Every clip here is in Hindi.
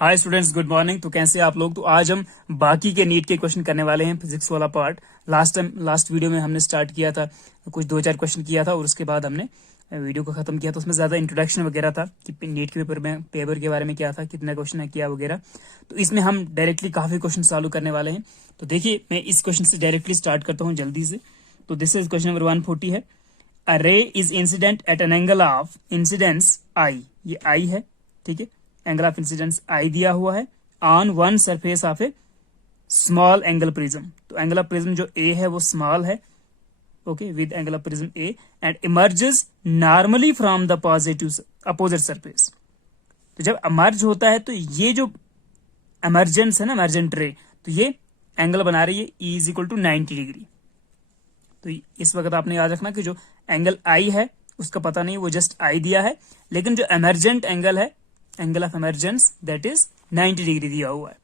Hi students, good morning. तो कैसे हैं आप लोग। तो आज हम बाकी के नीट के क्वेश्चन करने वाले हैं, फिजिक्स वाला पार्ट। लास्ट वीडियो में हमने स्टार्ट किया था, कुछ 2-4 क्वेश्चन किया था और उसके बाद हमने वीडियो को खत्म किया। तो उसमें ज्यादा इंट्रोडक्शन वगैरह था कि नीट के पेपर के बारे में क्या था, कितना क्वेश्चन है, क्या वगैरह। तो इसमें हम डायरेक्टली काफी क्वेश्चन सॉल्व करने वाले हैं। तो देखिए, मैं इस क्वेश्चन से डायरेक्टली स्टार्ट करता हूँ जल्दी से। तो दिस इज क्वेश्चन नंबर 140 है। A ray is incident at an angle of incidence i. ये आई है, ठीक है। एंगल ऑफ इंसिडेंस आई दिया हुआ है on one surface of A small angle prism. तो एंगल ऑफ प्रिज्म जो ए है वो स्मॉल है, okay, with angle of prism A, and emerges normally from the positive opposite surface. तो जब इमर्ज होता है तो ये जो इमर्जेंस है ना, इमर्जेंट रे, तो ये एंगल बना रही है e is equal to 90 degree. तो इस वक्त आपने याद रखना कि जो एंगल आई है उसका पता नहीं, वो जस्ट आई दिया है, लेकिन जो इमर्जेंट एंगल है, angle of emergence, that is 90 degree दिया हुआ है,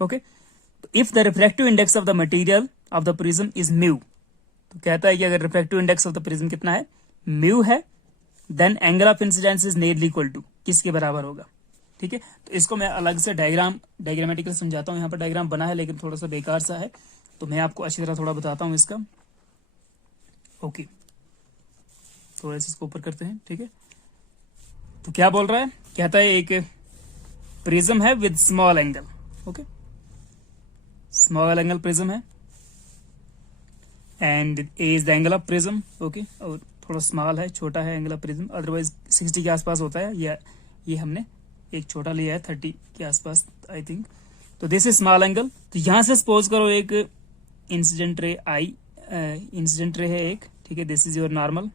ओके। तो if the refractive index of the material of the prism is mu, तो कहता है कि अगर refractive index of the prism कितना है, म्यू है, then angle of incidence is nearly equal to, किसके बराबर होगा, ठीक है। तो इसको मैं अलग से डायग्रामेटिकल समझाता हूँ। यहाँ पर डायग्राम बना है लेकिन थोड़ा सा बेकार सा है, तो मैं आपको अच्छी तरह थोड़ा बताता हूँ इसका, ओके। थोड़ा सा इसको ऊपर करते हैं, ठीक है। तो क्या बोल रहा है, कहता है एक प्रिज्म है with small angle, okay, small angle prism है and A is the angle of prism, okay. और थोड़ा स्मॉल है, छोटा है एंगल ऑफ प्रिज्म, अदरवाइज 60 के आसपास होता है, या ये हमने एक छोटा लिया है 30 के आसपास आई थिंक। तो दिस इज स्मॉल एंगल। तो यहां से सपोज करो एक इंसिडेंट रे आई, इंसिडेंट रे है एक, ठीक है, this is your normal,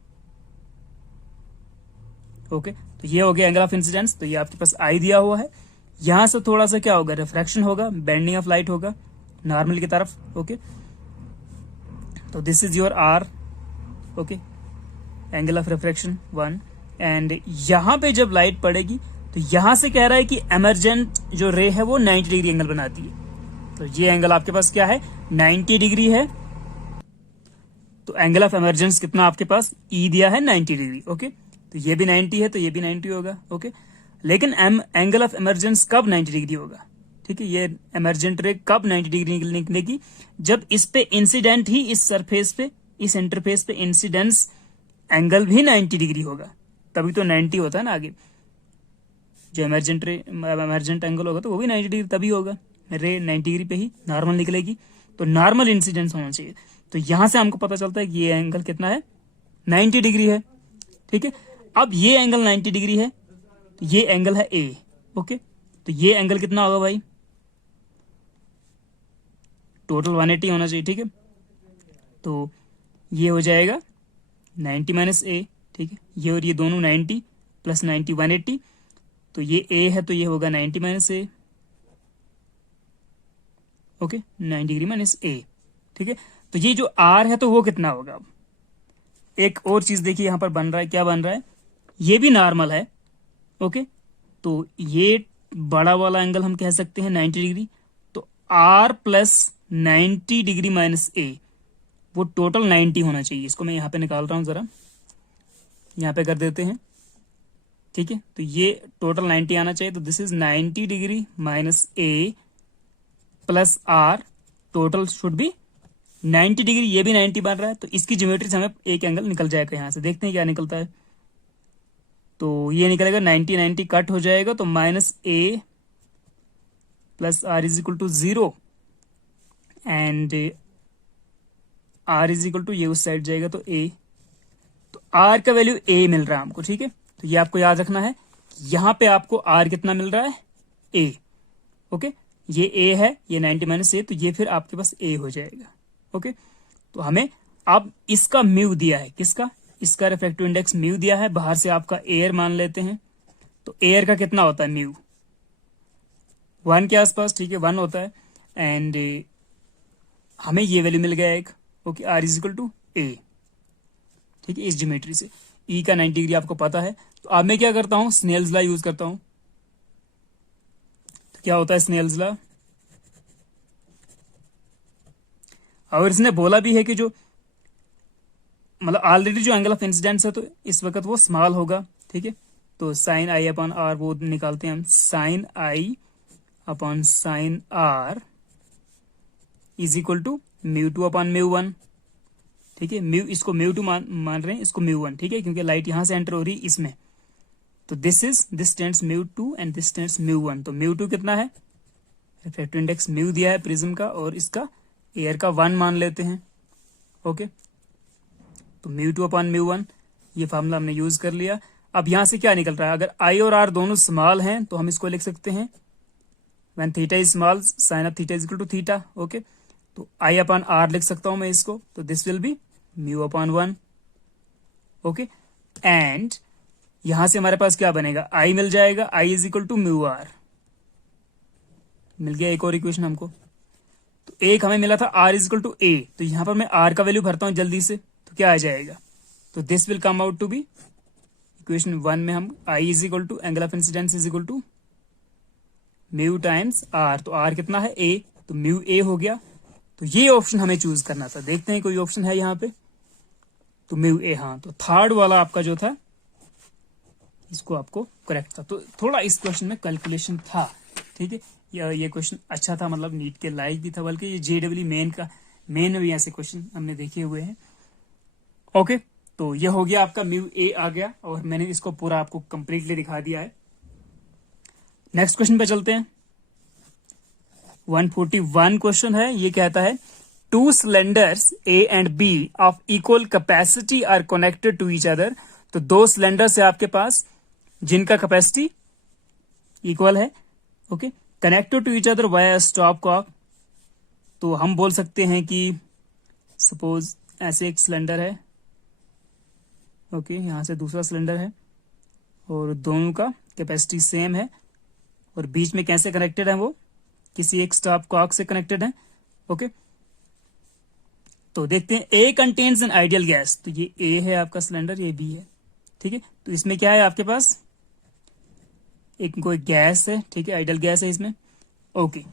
okay. तो ये हो गया एंगल ऑफ इंसिडेंस। तो ये आपके पास आई दिया हुआ है, यहां से थोड़ा सा क्या होगा, रिफ्रैक्शन होगा, बेंडिंग ऑफ लाइट होगा नॉर्मल की तरफ, ओके। तो this is your r, okay, angle of refraction 1। And यहां पे जब लाइट पड़ेगी तो यहां से कह रहा है कि एमरजेंट जो रे है वो 90 डिग्री एंगल बनाती है। तो ये एंगल आपके पास क्या है, 90 डिग्री है। तो एंगल ऑफ एमरजेंस कितना आपके पास, ई दिया है 90 डिग्री, ओके। तो ये भी 90 है तो ये भी 90 होगा, ओके। लेकिन एंगल ऑफ इमर्जेंस कब 90 डिग्री होगा, ठीक है। ये इमर्जेंट रे कब 90 डिग्री निकलेगी, जब इस पे इंसिडेंट ही, इस सरफेस पे, इस इंटरफेस पे इंसिडेंस एंगल भी 90 डिग्री होगा, तभी तो 90 होता है ना आगे। जो इमर्जेंट एंगल होगा तो वो भी 90 डिग्री तभी होगा, रे 90 डिग्री पे ही नॉर्मल निकलेगी। तो नॉर्मल इंसिडेंस होना चाहिए। तो यहां से हमको पता चलता है कि ये एंगल कितना है, 90 डिग्री है, ठीक है। अब ये एंगल 90 डिग्री है, तो ये एंगल है ए, ओके। तो ये एंगल कितना होगा भाई, टोटल 180 होना चाहिए, ठीक है। तो ये हो जाएगा 90 माइनस ए, ठीक है। ये और ये दोनों 90 प्लस 90 180। तो ये ए है तो ये होगा 90 माइनस ए, ओके, 90 डिग्री माइनस ए, ठीक है। तो ये जो आर है तो वो कितना होगा। अब एक और चीज देखिए यहां पर बन रहा है, क्या बन रहा है, ये भी नॉर्मल है, ओके। तो ये बड़ा वाला एंगल हम कह सकते हैं 90 डिग्री। तो आर प्लस 90 डिग्री माइनस ए, वो टोटल 90 होना चाहिए। इसको मैं यहां पे निकाल रहा हूं, जरा यहां पे कर देते हैं, ठीक है। तो ये टोटल 90 आना चाहिए। तो this is 90 degree minus a plus r, total should be 90 degree. ये भी 90 बन रहा है, तो इसकी ज्योमेट्री से हमें एक एंगल निकल जाएगा। यहां से देखते हैं क्या निकलता है। तो ये निकलेगा 90 90 कट हो जाएगा, तो minus a plus r is equal to 0 and r is equal to, ये उस साइड जाएगा तो ए। तो आर का वैल्यू ए मिल रहा है हमको, ठीक है। तो ये आपको याद रखना है, यहां पे आपको आर कितना मिल रहा है, ए, ओके। ये ए है, ये 90 माइनस ए, तो ये फिर आपके पास ए हो जाएगा, ओके। तो हमें अब इसका म्यू दिया है, किसका, इसका रिफ्रैक्टिव इंडेक्स म्यू दिया है, बाहर से आपका एयर मान लेते हैं। तो एयर का कितना होता है म्यू, 1 के आसपास, ठीक है, 1 होता है। एंड हमें ये वैल्यू मिल गया एक, okay, r is equal to A, ठीक है। इस ज्योमेट्री से ई का 90 डिग्री आपको पता है। तो अब मैं क्या करता हूं, स्नेल्स लॉ यूज करता हूं। तो क्या होता है स्नेल्स लॉ, और इसने बोला भी है कि जो मतलब ऑलरेडी जो एंगल ऑफ इंसिडेंस है तो इस वक्त वो स्मॉल होगा, ठीक है। तो साइन आई अपॉन आर वो निकालते हैं हम, sine i upon sine r is equal to μ2 upon μ1। ठीक है, म्यू, इसको μ2 मान रहे हैं, इसको μ1। ठीक है, क्योंकि लाइट यहां से एंटर हो रही है इसमें, तो this tends μ2 and this tends μ1। तो μ2 कितना है, रिफ्रैक्टिव इंडेक्स म्यू दिया है प्रिज्म का, और इसका एयर का 1 मान लेते हैं। ओके, तो μ2 अपॉन μ1, ये फार्मूला हमने यूज कर लिया। अब यहां से क्या निकल रहा है, अगर आई और आर दोनों स्मॉल हैं तो हम इसको लिख सकते हैं when theta is small sine of theta is equal to theta. Okay, तो आई अपॉन आर लिख सकता हूं मैं इसको, तो this will be mu upon 1। Okay, and यहां से हमारे पास क्या बनेगा, आई मिल जाएगा, i is equal to mu r. मिल गया एक और इक्वेशन हमको। तो एक हमें मिला था आर इज इक्वल टू ए, तो यहां पर मैं आर का वैल्यू भरता हूं जल्दी से, तो क्या आ जाएगा, तो this will come out to be equation 1 में हम i is equal to angle of incidence is equal to mu times r. तो आर कितना है, ए, तो म्यू ए हो गया। तो ये ऑप्शन हमें चूज करना था, देखते हैं कोई ऑप्शन है यहाँ पे, तो म्यू ए, हाँ, तो थर्ड वाला आपका जो था इसको आपको करेक्ट था। तो थोड़ा इस क्वेश्चन में कैलकुलेशन था। ठीक है, ये क्वेश्चन अच्छा था, मतलब नीट के लायक भी था, बल्कि ये जेडब्ल्यू मेन में भी ऐसे क्वेश्चन हमने देखे हुए हैं। ओके, तो ये हो गया आपका म्यू ए आ गया, और मैंने इसको पूरा आपको कंप्लीटली दिखा दिया है। नेक्स्ट क्वेश्चन पे चलते हैं। 141 क्वेश्चन है, ये कहता है two cylinders a and b of equal capacity are connected to each other. तो दो सिलेंडर्स है आपके पास जिनका कैपेसिटी इक्वल है। Okay, connected to each other via stopcock. तो हम बोल सकते हैं कि सपोज ऐसे एक सिलेंडर है, ओके, यहां से दूसरा सिलेंडर है, और दोनों का कैपेसिटी सेम है, और बीच में कैसे कनेक्टेड है, वो किसी एक स्टॉप कॉक से कनेक्टेड है। ओके, तो देखते हैं, ए कंटेन्स एन आइडियल गैस। तो ये ए है आपका सिलेंडर, ये बी है। ठीक है, तो इसमें क्या है आपके पास, एक कोई गैस है, ठीक है, आइडियल गैस है इसमें। Okay,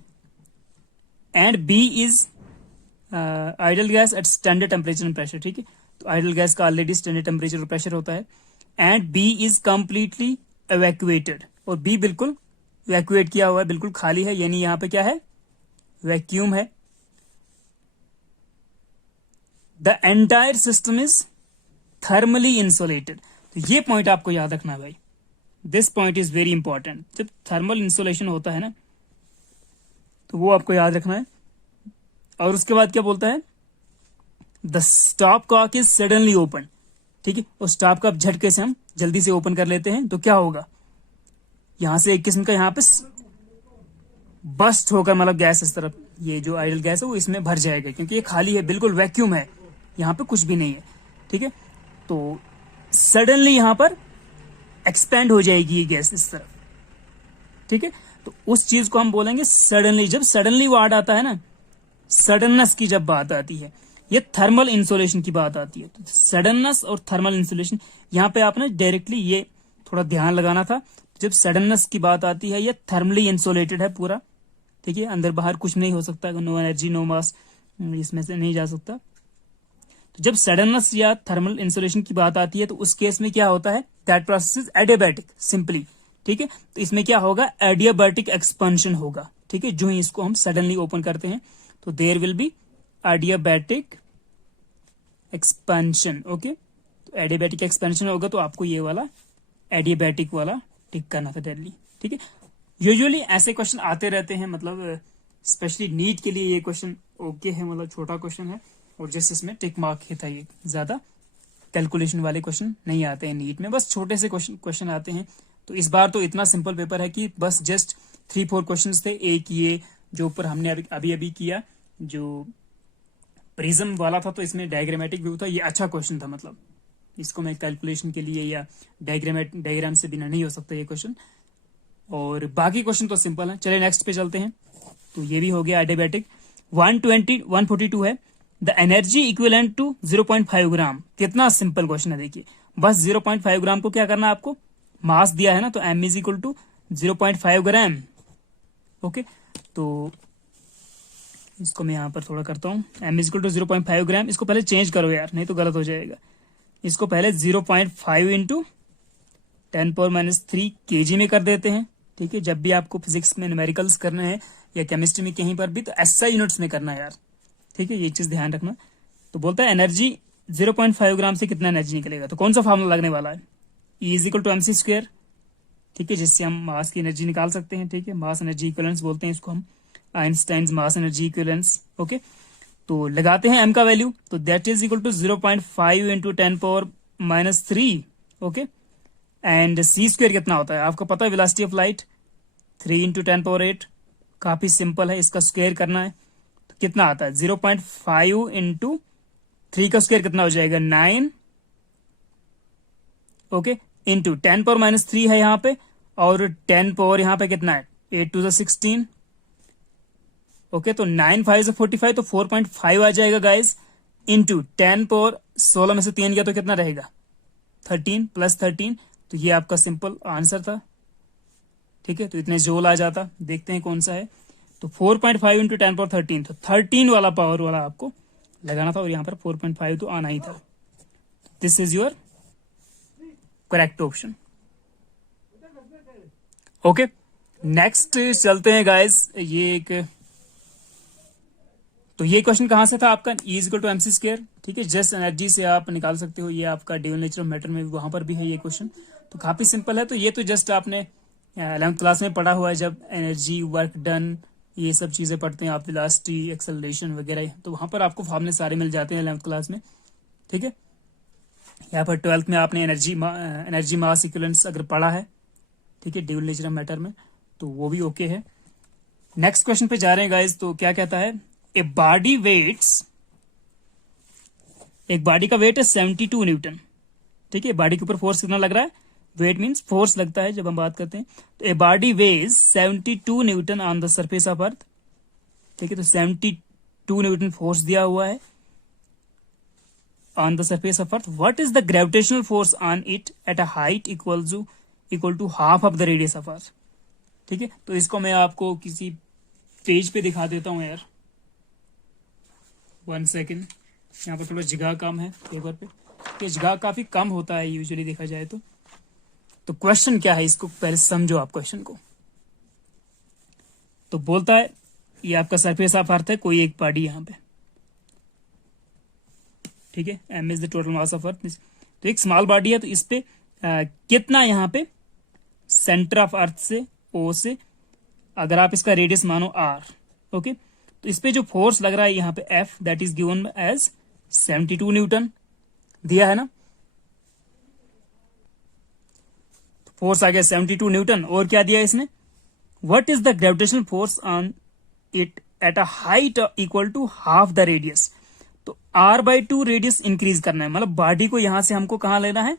and b is ideal gas at standard temperature and pressure. ठीक है, तो आइडियल गैस का ऑलरेडी स्टैंडर्ड टेम्परेचर और प्रेशर होता है। And b is completely evacuated, और बी बिल्कुल इवैक्यूएट किया हुआ है, बिल्कुल खाली है, यानी यहां पे क्या है, वैक्यूम है। The entire system is thermally insulated. तो ये पॉइंट आपको याद रखना भाई, this point is very important. जब थर्मल इंसुलेशन होता है ना, तो वो आपको याद रखना है। और उसके बाद क्या बोलता है, the stopcock is suddenly open. ठीक है, और स्टॉप कॉक झटके से हम जल्दी से ओपन कर लेते हैं, तो क्या होगा, यहां से एक किस्म का यहां पे बस्ट होकर, मतलब गैस इस तरफ, ये जो आइडल गैस है वो इसमें भर जाएगा, क्योंकि ये खाली है, बिल्कुल वैक्यूम है, यहां पे कुछ भी नहीं है। ठीक है, तो सडनली यहां पर एक्सपेंड हो जाएगी ये गैस इस तरफ। ठीक है, तो उस चीज को हम बोलेंगे सडनली। जब सडनली वर्ड आता है ना, सडननेस की जब बात आती है, ये थर्मल इंसुलेशन की बात आती है। तो सडननेस और थर्मल इंसुलेशन, यहां पे आपने डायरेक्टली ये थोड़ा ध्यान लगाना था। जब सडननेस की बात आती है, ये थर्मली इंसुलेटेड है पूरा। ठीक है, अंदर बाहर कुछ नहीं हो सकता, नो एनर्जी नो मास इसमें से नहीं जा सकता। तो जब सडननेस या थर्मल इंसुलेशन की बात आती है, तो उस केस में क्या होता है, that process is adiabatic simply. ठीक है, तो इसमें क्या होगा, एडियाबैटिक एक्सपेंशन होगा। ठीक है, जो ही इसको हम सडनली ओपन करते हैं, तो there will be adiabatic expansion. Okay, तो एडियाबैटिक एक्सपेंशन होगा, तो आपको ये वाला एडियाबैटिक वाला टिक करना था डेली। ठीक है, यूजुअली ऐसे क्वेश्चन आते रहते हैं, मतलब स्पेशली नीट के लिए ये क्वेश्चन ओके है, मतलब छोटा क्वेश्चन है, और जैसे इसमें टिक मार्क ही था, ये ज्यादा कैलकुलेशन वाले क्वेश्चन नहीं आते हैं नीट में, बस छोटे से क्वेश्चन आते हैं। तो इस बार तो इतना सिंपल पेपर है कि बस जस्ट 3-4 क्वेश्चंस थे। एक ये जो ऊपर हमने अभी किया, जो प्रिज्म वाला था, तो इसमें डायग्रामेटिक व्यू था, ये अच्छा क्वेश्चन था, मतलब इसको मैं कैलकुलेशन के लिए या डायग्राम से बिना नहीं हो सकता ये क्वेश्चन। और बाकी क्वेश्चन तो सिंपल है। चलिए नेक्स्ट पे चलते हैं। तो ये भी हो गया एडियाबैटिक। 142 है, द एनर्जी इक्विवेलेंट टू 0.5 ग्राम। कितना सिंपल क्वेश्चन है, देखिए, बस 0.5 ग्राम को क्या करना है आपको, मास दिया है ना, तो m is equal to 0.5 gram. Okay, तो इसको मैं यहां पर थोड़ा करता हूं, m is equal to 0.5 gram. इसको पहले चेंज करो यार, नहीं तो गलत हो जाएगा। इसको पहले 0.5 इंटू 10⁻³ kg में कर देते हैं। ठीक है, जब भी आपको फिजिक्स में न्यूमेरिकल्स करने हैं या केमिस्ट्री में कहीं पर भी, तो एसआई यूनिट्स में करना है यार, ठीक है, ये चीज ध्यान रखना। तो बोलता है एनर्जी 0.5 ग्राम से कितना एनर्जी निकलेगा, तो कौन सा फॉर्मूला लगने वाला है, E is equal to MC square, ठीक है, जिससे हम मास की एनर्जी निकाल सकते हैं, ठीक है, मास एनर्जी इक्विवेलेंस बोलते हैं इसको हम, Einstein's mass energy equivalence. Okay, तो लगाते हैं m का वैल्यू, तो that is equal to 0.5 into 10⁻³ okay, and C square कितना होता है आपको पता है, वेलोसिटी ऑफ लाइट 3 इंटू 10⁸, काफी सिंपल है, इसका स्क्वायर करना है तो कितना आता है 0.5 इंटू 3 का स्क्वायर कितना हो जाएगा 9 ओके, इंटू 10⁻³ है यहाँ पे, और 10 पावर यहाँ पे कितना है 8 टू 16 ओके, तो 9 5 से 45, तो 4.5 आ जाएगा गाइस, इंटू 10 पावर 16 में से 3 गया तो कितना रहेगा 13 प्लस 13, तो ये आपका सिंपल आंसर था, ठीक है, तो इतने जोल आ जाता, देखते हैं कौन सा है, तो 4.5 इंटू 10 पावर 13, तो 13 वाला पावर वाला आपको लगाना था, और यहाँ पर 4.5 तो आना ही था, this is your correct option. Okay, next चलते हैं गाइस, ये एक, तो ये क्वेश्चन कहां से था आपका, E is equal to MC square, ठीक है, जस्ट एनर्जी से आप निकाल सकते हो, ये आपका ड्यूअल नेचर ऑफ मैटर में वहां पर भी है ये क्वेश्चन, तो काफी सिंपल है, तो ये तो जस्ट आपने 11th क्लास में पढ़ा हुआ है, जब एनर्जी वर्क डन ये सब चीजें पढ़ते हैं आप, वेलोसिटी एक्सेलरेशन वगैरह, तो वहां पर आपको फॉर्मूले सारे मिल जाते हैं 11th क्लास में, ठीक है। यहाँ पर 12th में आपने एनर्जी मास इक्विवेलेंस अगर पढ़ा है, ठीक है, ड्यूअल नेचर ऑफ मैटर में, तो वो भी ओके है। नेक्स्ट क्वेश्चन पे जा रहे हैं गाइज, तो क्या कहता है, एक बॉडी का वेट है 72 न्यूटन, ठीक है, बॉडी के ऊपर फोर्स कितना लग रहा है, वेट मींस फोर्स लगता है जब हम बात करते हैं, तो a body weighs 72 newton on the surface of earth, ठीक है, तो 72 न्यूटन फोर्स दिया हुआ है on the surface of earth, what is the gravitational force on it at a height equal to half of the radius of earth, ठीक है, तो इसको मैं आपको किसी पेज पे दिखा देता हूं यार, 1 सेकेंड, यहाँ पर थोड़ा जगह कम है पेपर पे, ये जगह काफी कम होता है यूजुअली देखा जाए तो क्वेश्चन क्या है इसको पहले समझो आप क्वेश्चन को। तो बोलता है ये आपका सरफेस ऑफ अर्थ है, कोई एक बॉडी यहाँ पे, ठीक है, m is the total mass of earth, तो एक स्मॉल बॉडी है, तो इस पे कितना यहाँ पे सेंटर ऑफ अर्थ से O से, अगर आप इसका रेडियस मानो r, ओके, तो इस पे जो फोर्स लग रहा है यहाँ पे F, that is given as 72 newton दिया है ना, फोर्स आ गया 72 न्यूटन, और क्या दिया इसने, what is the gravitational force on it at a height equal to half the radius, तो r/2 रेडियस इंक्रीज करना है, मतलब बॉडी को यहां से हमको कहां लेना है,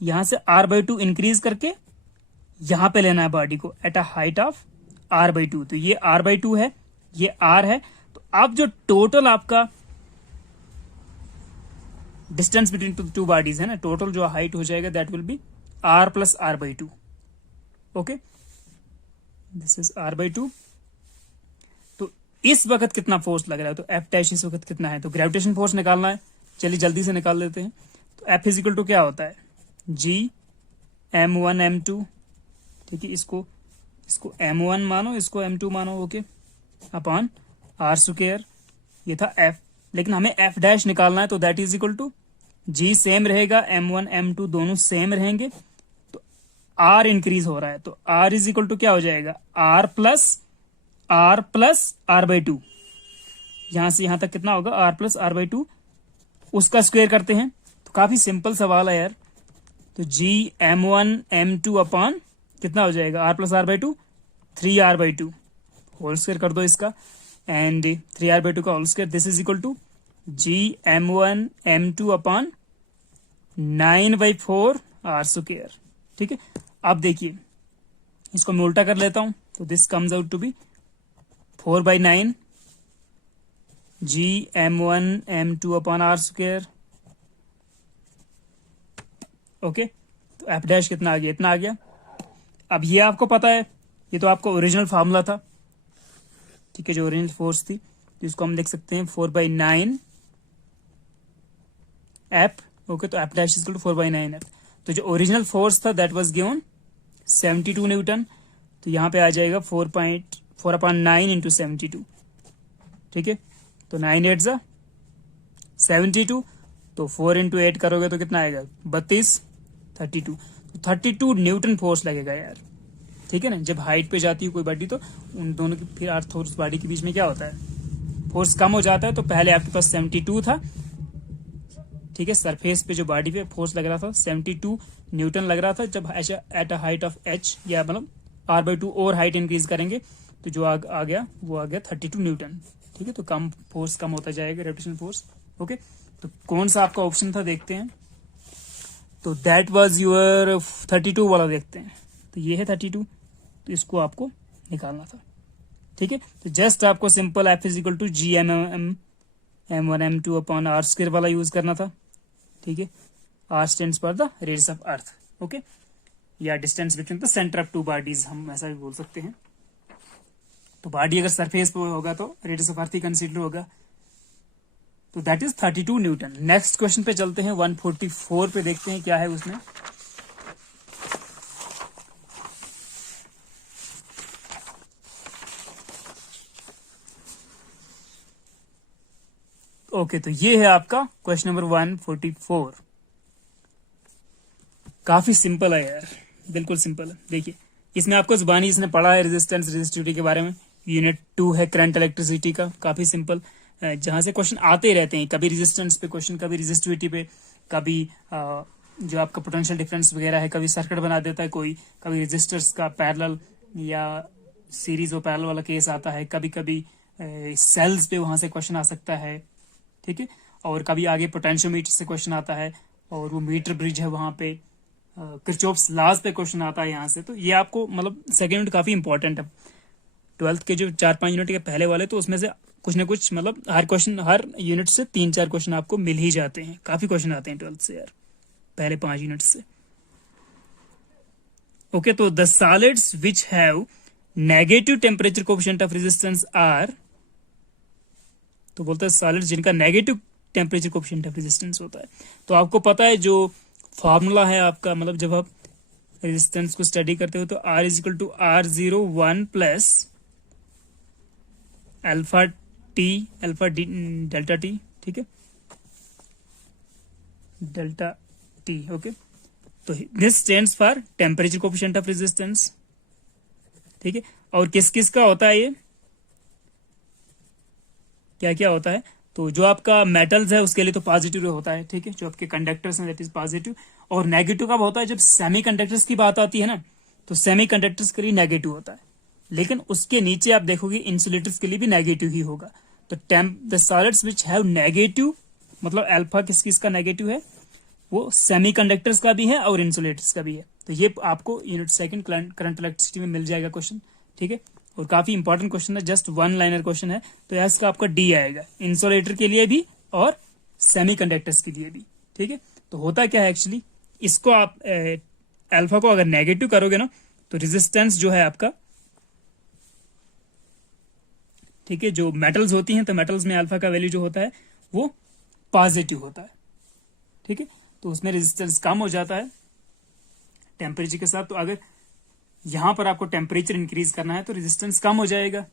यहां से r/2 इंक्रीज करके यहां पे लेना है बॉडी को eight a height of r/2, तो ये r/2 है, ये r है, तो अब जो टोटल आपका डिस्टेंस बिटवीन टू बॉडीज है ना, टोटल जो हाइट हो जाएगा that will B r plus r/2, okay, this is r/2, तो इस वक्त कितना फोर्स लग रहा है, तो F डैश इस वक्त कितना है, तो ग्रेविटेशन फोर्स निकालना है, चलिए जल्दी से निकाल लेते हैं, तो F इज इक्वल टू क्या होता है G m1 m2, ठीक है, इसको m1 मानो, इसको m2 मानो, ओके, अपॉन r स्क्वायर, ये था F, लेकिन हमें F डैश निकालना है, तो that is equal to G same रहेगा, m1 m2 दोनों सेम रहेंगे, तो R इंक्रीज हो रहा है, तो R इज इक्वल टू क्या हो जाएगा R प्लस r/2, यहां से यहां तक कितना होगा r प्लस r/2, उसका स्क्वायर करते हैं, तो काफी सिंपल सवाल है यार, तो G m1 m2 अपॉन कितना हो जाएगा r plus r/2, 3r/2 whole square कर दो इसका, एंड 3r/2 का whole square, this is equal to G m1 m2 upon 9/4 r square, ठीक है। अब देखिए इसको मैं उल्टा कर लेता हूं, तो this comes out to be 4/9 G m1 m2 upon r square, okay, तो F डैश कितना आ गया, इतना आ गया। अब ये आपको पता है, ये तो आपका ओरिजिनल फार्मूला था, ठीक है, जो ओरिजिनल फोर्स थी, तो इसको हम लिख सकते हैं 4/9 F, ओके, तो F dash is equal to 4/9 F, तो जो ओरिजिनल फोर्स था दैट वाज गिवन 72 न्यूटन, तो यहाँ पे आ जाएगा 4.4/9 इंटू 72, ठीक है। तो 9 8 जा 72, तो 4 इंटू 8 करोगे तो कितना आएगा 32, 32। तो 32 न्यूटन फोर्स लगेगा यार, ठीक है ना। जब हाइट पे जाती है कोई बॉडी तो उन दोनों की फिर अर्थ और उस बॉडी के बीच में क्या होता है, फोर्स कम हो जाता है। तो पहले आपके पास 72 था, ठीक है, सरफेस पे जो बॉडी पे फोर्स लग रहा था 72 न्यूटन लग रहा था। जब eight a height of h या मतलब r/2 और हाइट इंक्रीज करेंगे तो जो आ गया वो आ गया 32 न्यूटन, ठीक है। तो कम फोर्स कम होता जाएगा, ग्रेविटेशनल फोर्स, ओके। तो कौन सा आपका ऑप्शन था देखते हैं। तो दैट वाज योर 32 वाला, देखते हैं। तो ये है 32, तो इसको आपको निकालना था, ठीक है। तो जस्ट आपको simple F = g m1 m2 r square वाला यूज करना था, ठीक है। r stands for the radius of earth, okay, या distance between the centre of two bodies, हम ऐसा भी बोल सकते हैं। तो बॉडी अगर सरफेस पे होगा तो radius of earth he consider होगा। तो that is 32 Newton. Next question पे चलते हैं, 144 पे देखते हैं क्या है उसमें। ओके, तो ये है आपका क्वेश्चन नंबर 144। काफी सिंपल है यार, बिल्कुल सिंपल है। देखिए इसमें आपको जुबानी इसने पढ़ा है रेजिस्टेंस रेजिस्टिविटी के बारे में। यूनिट 2 है करंट इलेक्ट्रिसिटी का, काफी सिंपल, जहां से क्वेश्चन आते रहते हैं, कभी रेजिस्टेंस पे क्वेश्चन, कभी रेजिस्टिविटी पे, कभी जो आपका पोटेंशियल डिफरेंस वगैरह है, कभी सर्किट बना देता है कोई, कभी रेजिस्टर्स का पैरेलल या सीरीज और पैरेलल वाला केस आता है, कभी कभी सेल्स पे वहां से क्वेश्चन आ सकता है, ठीक है। और कभी आगे पोटेंशियोमीटर से क्वेश्चन आता है, और वो मीटर ब्रिज है वहां पे, किरचॉफ्स लॉज पे क्वेश्चन आता है यहाँ से। तो ये आपको मतलब सेकेंड यूनिट काफी इंपॉर्टेंट है। 12th के जो 4-5 यूनिट के पहले वाले, तो उसमें से कुछ ना कुछ मतलब हर क्वेश्चन, हर यूनिट से 3-4 क्वेश्चन आपको मिल ही जाते हैं। काफी क्वेश्चन आते हैं 12th से यार, पहले 5 यूनिट से, ओके। तो the solids which have negative temperature coefficient of resistance R, तो बोलता है सॉलिड्स जिनका negative temperature coefficient of resistance होता है। तो आपको पता है जो फॉर्मूला है आपका, मतलब जब आप रेजिस्टेंस को स्टडी करते हो तो R = R01 plus alpha D delta T, ठीक है, डेल्टा टी, ओके। तो this stands for temperature coefficient of resistance, ठीक है। और किस किस का होता है ये, क्या क्या होता है, तो जो आपका मेटल्स है उसके लिए तो पॉजिटिव होता है, ठीक है। जो आपके कंडक्टर्स हैं दैट इज पॉजिटिव। और नेगेटिव कब होता है, जब सेमीकंडक्टर्स की बात आती है ना, तो सेमीकंडक्टर्स के लिए नेगेटिव होता है। लेकिन उसके नीचे आप देखोगे इंसुलेटर्स के लिए भी नेगेटिव ही होगा। तो the solids which have negative, मतलब अल्फा किस किस का नेगेटिव है, वो सेमीकंडक्टर्स का भी है और इंसुलेटर्स का भी है। तो ये आपको यूनिट सेकंड करंट इलेक्ट्रिसिटी में मिल जाएगा क्वेश्चन, ठीक है। और काफी इंपॉर्टेंट क्वेश्चन है, जस्ट 1 लाइनर क्वेश्चन है। तो एस का आपका डी आएगा, इंसुलेटर के लिए भी और सेमीकंडक्टर्स के लिए भी, ठीक है। तो होता क्या है एक्चुअली, इसको आप अल्फा को अगर नेगेटिव करोगे ना, तो रेजिस्टेंस जो है आपका, ठीक है, जो मेटल्स होती हैं तो मेटल्स में अल्फा का वैल्यू जो होता है वो पॉजिटिव होता है, ठीक है। तो उसमें रेजिस्टेंस कम हो जाता है टेम्परेचर के साथ। तो अगर यहां पर आपको टेम्परेचर इंक्रीज करना है तो रेजिस्टेंस कम हो जाएगा,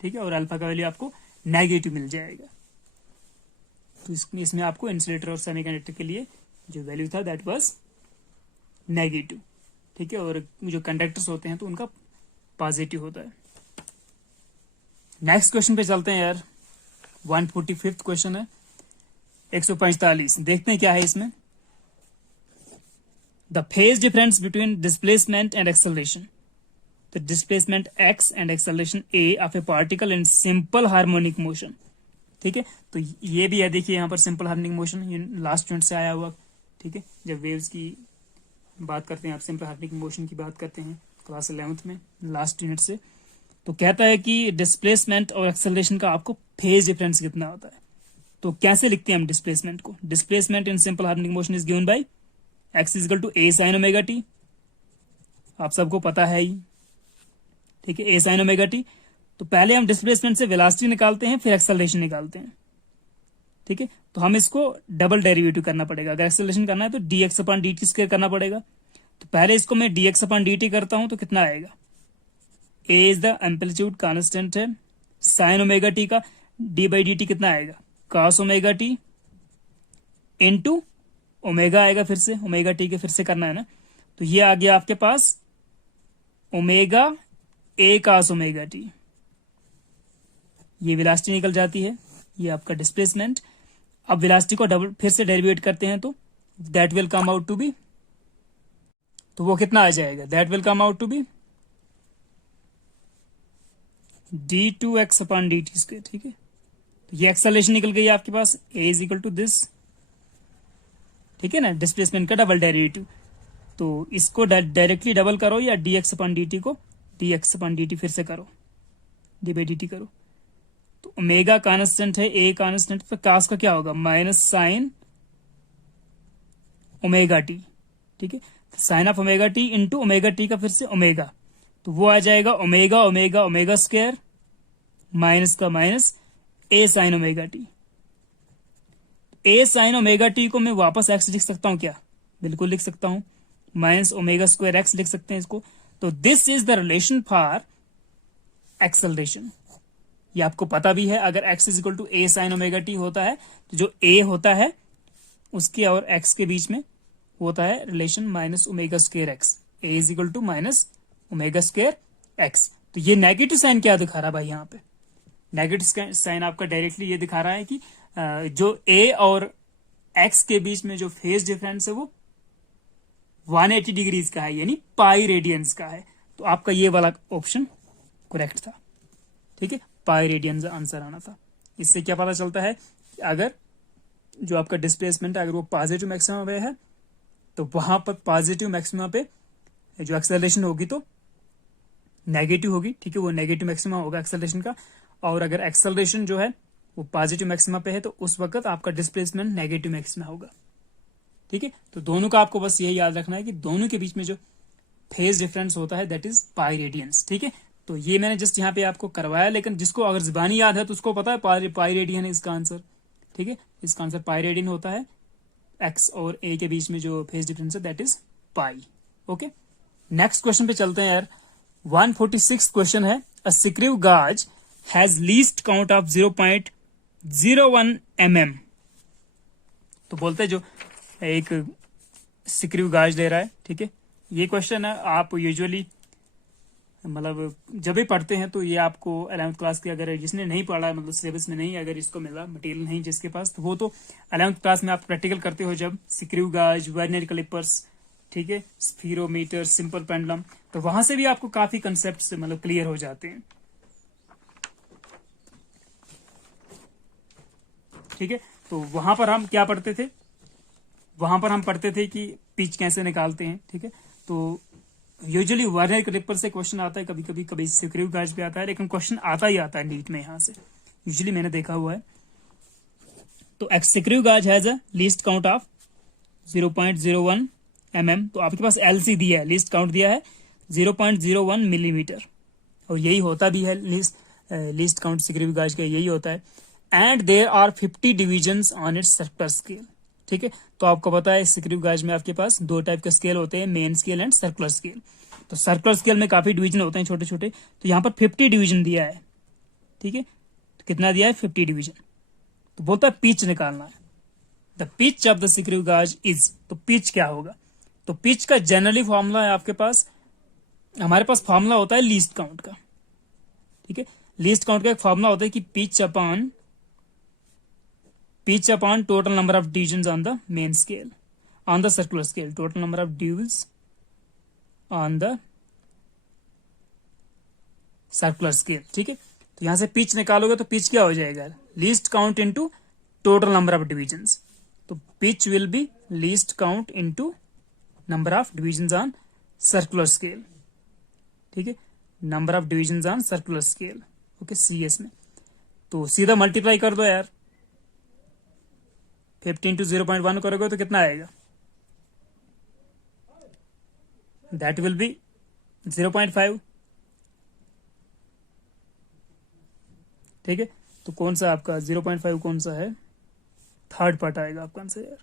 ठीक है, और अल्फा का वैल्यू आपको नेगेटिव मिल जाएगा। तो इसमें आपको इंसुलेटर और सेमीकंडक्टर के लिए जो वैल्यू था दैट वाज नेगेटिव, ठीक है। और जो कंडक्टर्स होते हैं तो उनका पॉजिटिव होता है। नेक्स्ट क्वेश्चन पे चलते हैं यार, 145th क्वेश्चन है, 145। देखते हैं क्या है इसमें। The phase difference between displacement and acceleration. The displacement x and acceleration a of a particle in simple harmonic motion. ठीक है, तो ये भी है, देखिए यहाँ पर simple harmonic motion last unit से आया हुआ, ठीक है। जब वेव्स की बात करते हैं आप, सिंपल हार्मोनिक मोशन की बात करते हैं क्लास 11th में लास्ट यूनिट से, तो कहता है कि डिस्प्लेसमेंट और एक्सेलरेशन का आपको फेज डिफरेंस कितना होता है। तो कैसे लिखते हैं हम डिस्प्लेसमेंट को, displacement in simple harmonic motion is given by x = a sin omega t, आप सबको पता है ही, ठीक है, a sin ओमेगा t। तो पहले हम डिस्प्लेसमेंट से वेलोसिटी निकालते हैं, फिर एक्सेलरेशन निकालते हैं, ठीक है। तो हम इसको डबल डेरिवेटिव करना पड़ेगा। अगर एक्सेलरेशन करना है तो dx/dt स्क्वायर करना पड़ेगा। तो पहले इसको मैं dx/dt करता हूं तो कितना आएगा, ए इज द एम्पलीट्यूड कांस्टेंट है साइन ओमेगा टी का, डी बाई डी टी कितना आएगा cos omega t into omega आएगा, फिर से ओमेगा टी के फिर से करना है ना, तो ये आ गया आपके पास omega A cos omega t. ये वेलोसिटी निकल जाती है, ये आपका डिस्प्लेसमेंट। अब वेलोसिटी को डबल फिर से डेरिवेट करते हैं तो that will come out to be, तो वो कितना आ जाएगा, that will come out to be d2x upon d t square. ठीक है, तो ये एक्सेलरेशन निकल गई आपके पास, a is equal to this, ठीक है ना, डिस्प्लेसमेंट का डबल डेरिवेटिव। तो इसको डायरेक्टली डबल करो या dx अपॉन डी टी को dx अपॉन डी टी फिर से करो, डी बाई डी टी करो, तो ओमेगा कांस्टेंट है, a कांस्टेंट, तो कास का क्या होगा माइनस साइन ओमेगा टी। ठीक है, sine of omega t into omega t का फिर से ओमेगा, तो वो आ जाएगा omega omega omega square minus का minus a sine omega t. A sine omega t को मैं वापस एक्स लिख सकता हूं क्या, बिल्कुल लिख सकता हूं, माइनस ओमेगा स्क्वायर एक्स लिख सकते हैं इसको। तो this is the relation for acceleration. ये आपको पता भी है, अगर x is equal to a sine omega t होता है तो जो ए होता है उसके और एक्स के बीच में होता है relation minus omega square x, a is equal to minus omega square x. तो ये नेगेटिव साइन क्या दिखा रहा है भाई, यहाँ पे नेगेटिव साइन आपका डायरेक्टली ये दिखा रहा है कि जो ए और एक्स के बीच में जो फेज डिफरेंस है वो 180 डिग्रीज का है, यानी पाई रेडियंस का है। तो आपका ये वाला ऑप्शन करेक्ट था। ठीक है, पाई रेडियंस आंसर आना था। इससे क्या पता चलता है कि अगर जो आपका डिस्प्लेसमेंट अगर वो पॉजिटिव मैक्सिमम पे है तो वहां पर पॉजिटिव मैक्सिमम पे जो एक्सेलरेशन होगी तो नेगेटिव होगी। ठीक है, वो नेगेटिव मैक्सिमम होगा एक्सेलरेशन का, और अगर एक्सेलरेशन जो है वो पॉजिटिव मैक्सिमा पे है तो उस वक्त आपका डिस्प्लेसमेंट नेगेटिव मैक्सिमा होगा। ठीक है, तो दोनों का आपको बस यही याद रखना है कि दोनों के बीच में जो फेज डिफरेंस होता है दैट इज पाई रेडियंस। ठीक है, तो ये मैंने जस्ट यहाँ पे आपको करवाया, लेकिन जिसको अगर जुबानी याद है तो उसको पता है पाई रेडियन है इसका आंसर। ठीक है, इसका आंसर पाई रेडियन होता है, एक्स और ए के बीच में जो फेज डिफरेंस है that is pi. Okay, next question पे चलते हैं यार। 146 क्वेश्चन है, अ सिक्रिव गाज has least count of 0.01 mm। तो बोलते हैं जो एक सिक्रिव गाज ले रहा है, ठीक है, ये क्वेश्चन है आप यूजुअली मतलब जब भी पढ़ते हैं तो ये आपको 11th क्लास के, अगर जिसने नहीं पढ़ा मतलब सिलेबस में नहीं, अगर इसको मिला मटेरियल नहीं जिसके पास, तो वो तो 11th क्लास में आप प्रैक्टिकल करते हो जब सिक्रिव गाज, वर्नियर कैलिपर्स, ठीक है, स्फीरोमीटर, सिंपल पेंडुलम, तो वहां से भी आपको काफी कंसेप्ट मतलब क्लियर हो जाते हैं। ठीक है, तो वहां पर हम क्या पढ़ते थे, वहां पर हम पढ़ते थे कि पिच कैसे निकालते हैं। ठीक है, तो यूजुअली वर्नियर कैलिपर से क्वेश्चन आता है, कभी कभी कभी सिक्रिव गाज पे आता है, लेकिन क्वेश्चन आता ही आता है नीट में यहाँ से, यूजुअली मैंने देखा हुआ है। तो सिक्रिव गाज has a least count of 0.01 mm। तो आपके पास LC दिया है, लीस्ट काउंट दिया है 0.01 मिलीमीटर, और यही होता भी है लीस्ट काउंट सिक्रिव गाज का यही होता है। And there are 50 divisions on its circular scale. ठीक है, तो आपको पता है सिक्रिव गाज में आपके पास दो टाइप के स्केल होते हैं, main scale and circular scale. तो सर्कुलर स्केल में काफी डिवीजन होते हैं छोटे छोटे, तो यहाँ पर 50 डिवीजन दिया है। ठीक है, तो कितना दिया है 50 डिवीजन। तो बोलता है पिच निकालना है, द पिच ऑफ द सिक्रिव गाज इज, तो पिच क्या होगा, तो पिच का जनरली फॉर्मूला है आपके पास, हमारे पास फॉर्मूला होता है लीस्ट काउंट का। ठीक है, लीस्ट काउंट का एक फॉर्मूला होता है कि pitch upon total number of divisions on the main scale, on the circular scale, total number of divisions on the circular scale. ठीक है, तो यहां से पिच निकालोगे तो पिच क्या हो जाएगा, least count into total number of divisions. तो pitch will be least count into number of divisions on circular scale. ठीक है, number of divisions on circular scale, okay, CS में। तो सीधा मल्टीप्लाई कर दो यार, 50 इंटू 0.1 करोगे तो कितना आएगा, दैट विल बी 0.5। ठीक है, तो कौन सा आपका 0.5 कौन सा है, थर्ड पार्ट आएगा आपका आंसर यार,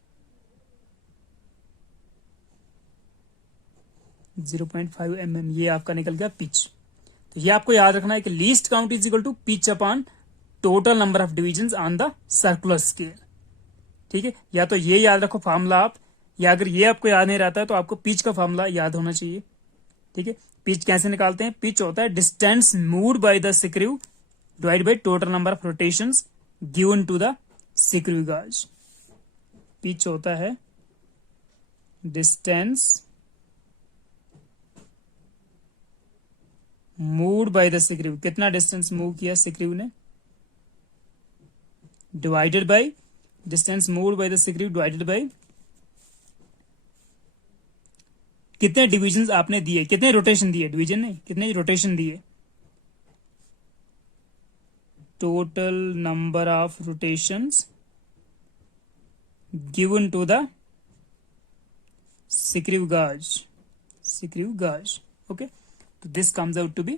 0.5 mm ये आपका निकल गया पिच। तो ये आपको याद रखना है कि least count is equal to pitch upon total number of division on the circular scale. ठीक है, या तो ये याद रखो फॉर्मूला आप, या अगर ये आपको याद नहीं रहता है तो आपको पिच का फॉर्मूला याद होना चाहिए। ठीक है, पिच कैसे निकालते हैं? पिच होता है distance moved by the screw divide by total number of rotations given to the screw gauge. Pitch होता है distance moved by the screw, कितना डिस्टेंस मूव किया स्क्रू ने, divided by distance moved by the screw divided by कितने डिविजन आपने दिए, कितने रोटेशन दिए, डिवीजन नहीं, कितने रोटेशन दिए, total number of rotations given to the screw gauge, okay. तो this comes out to be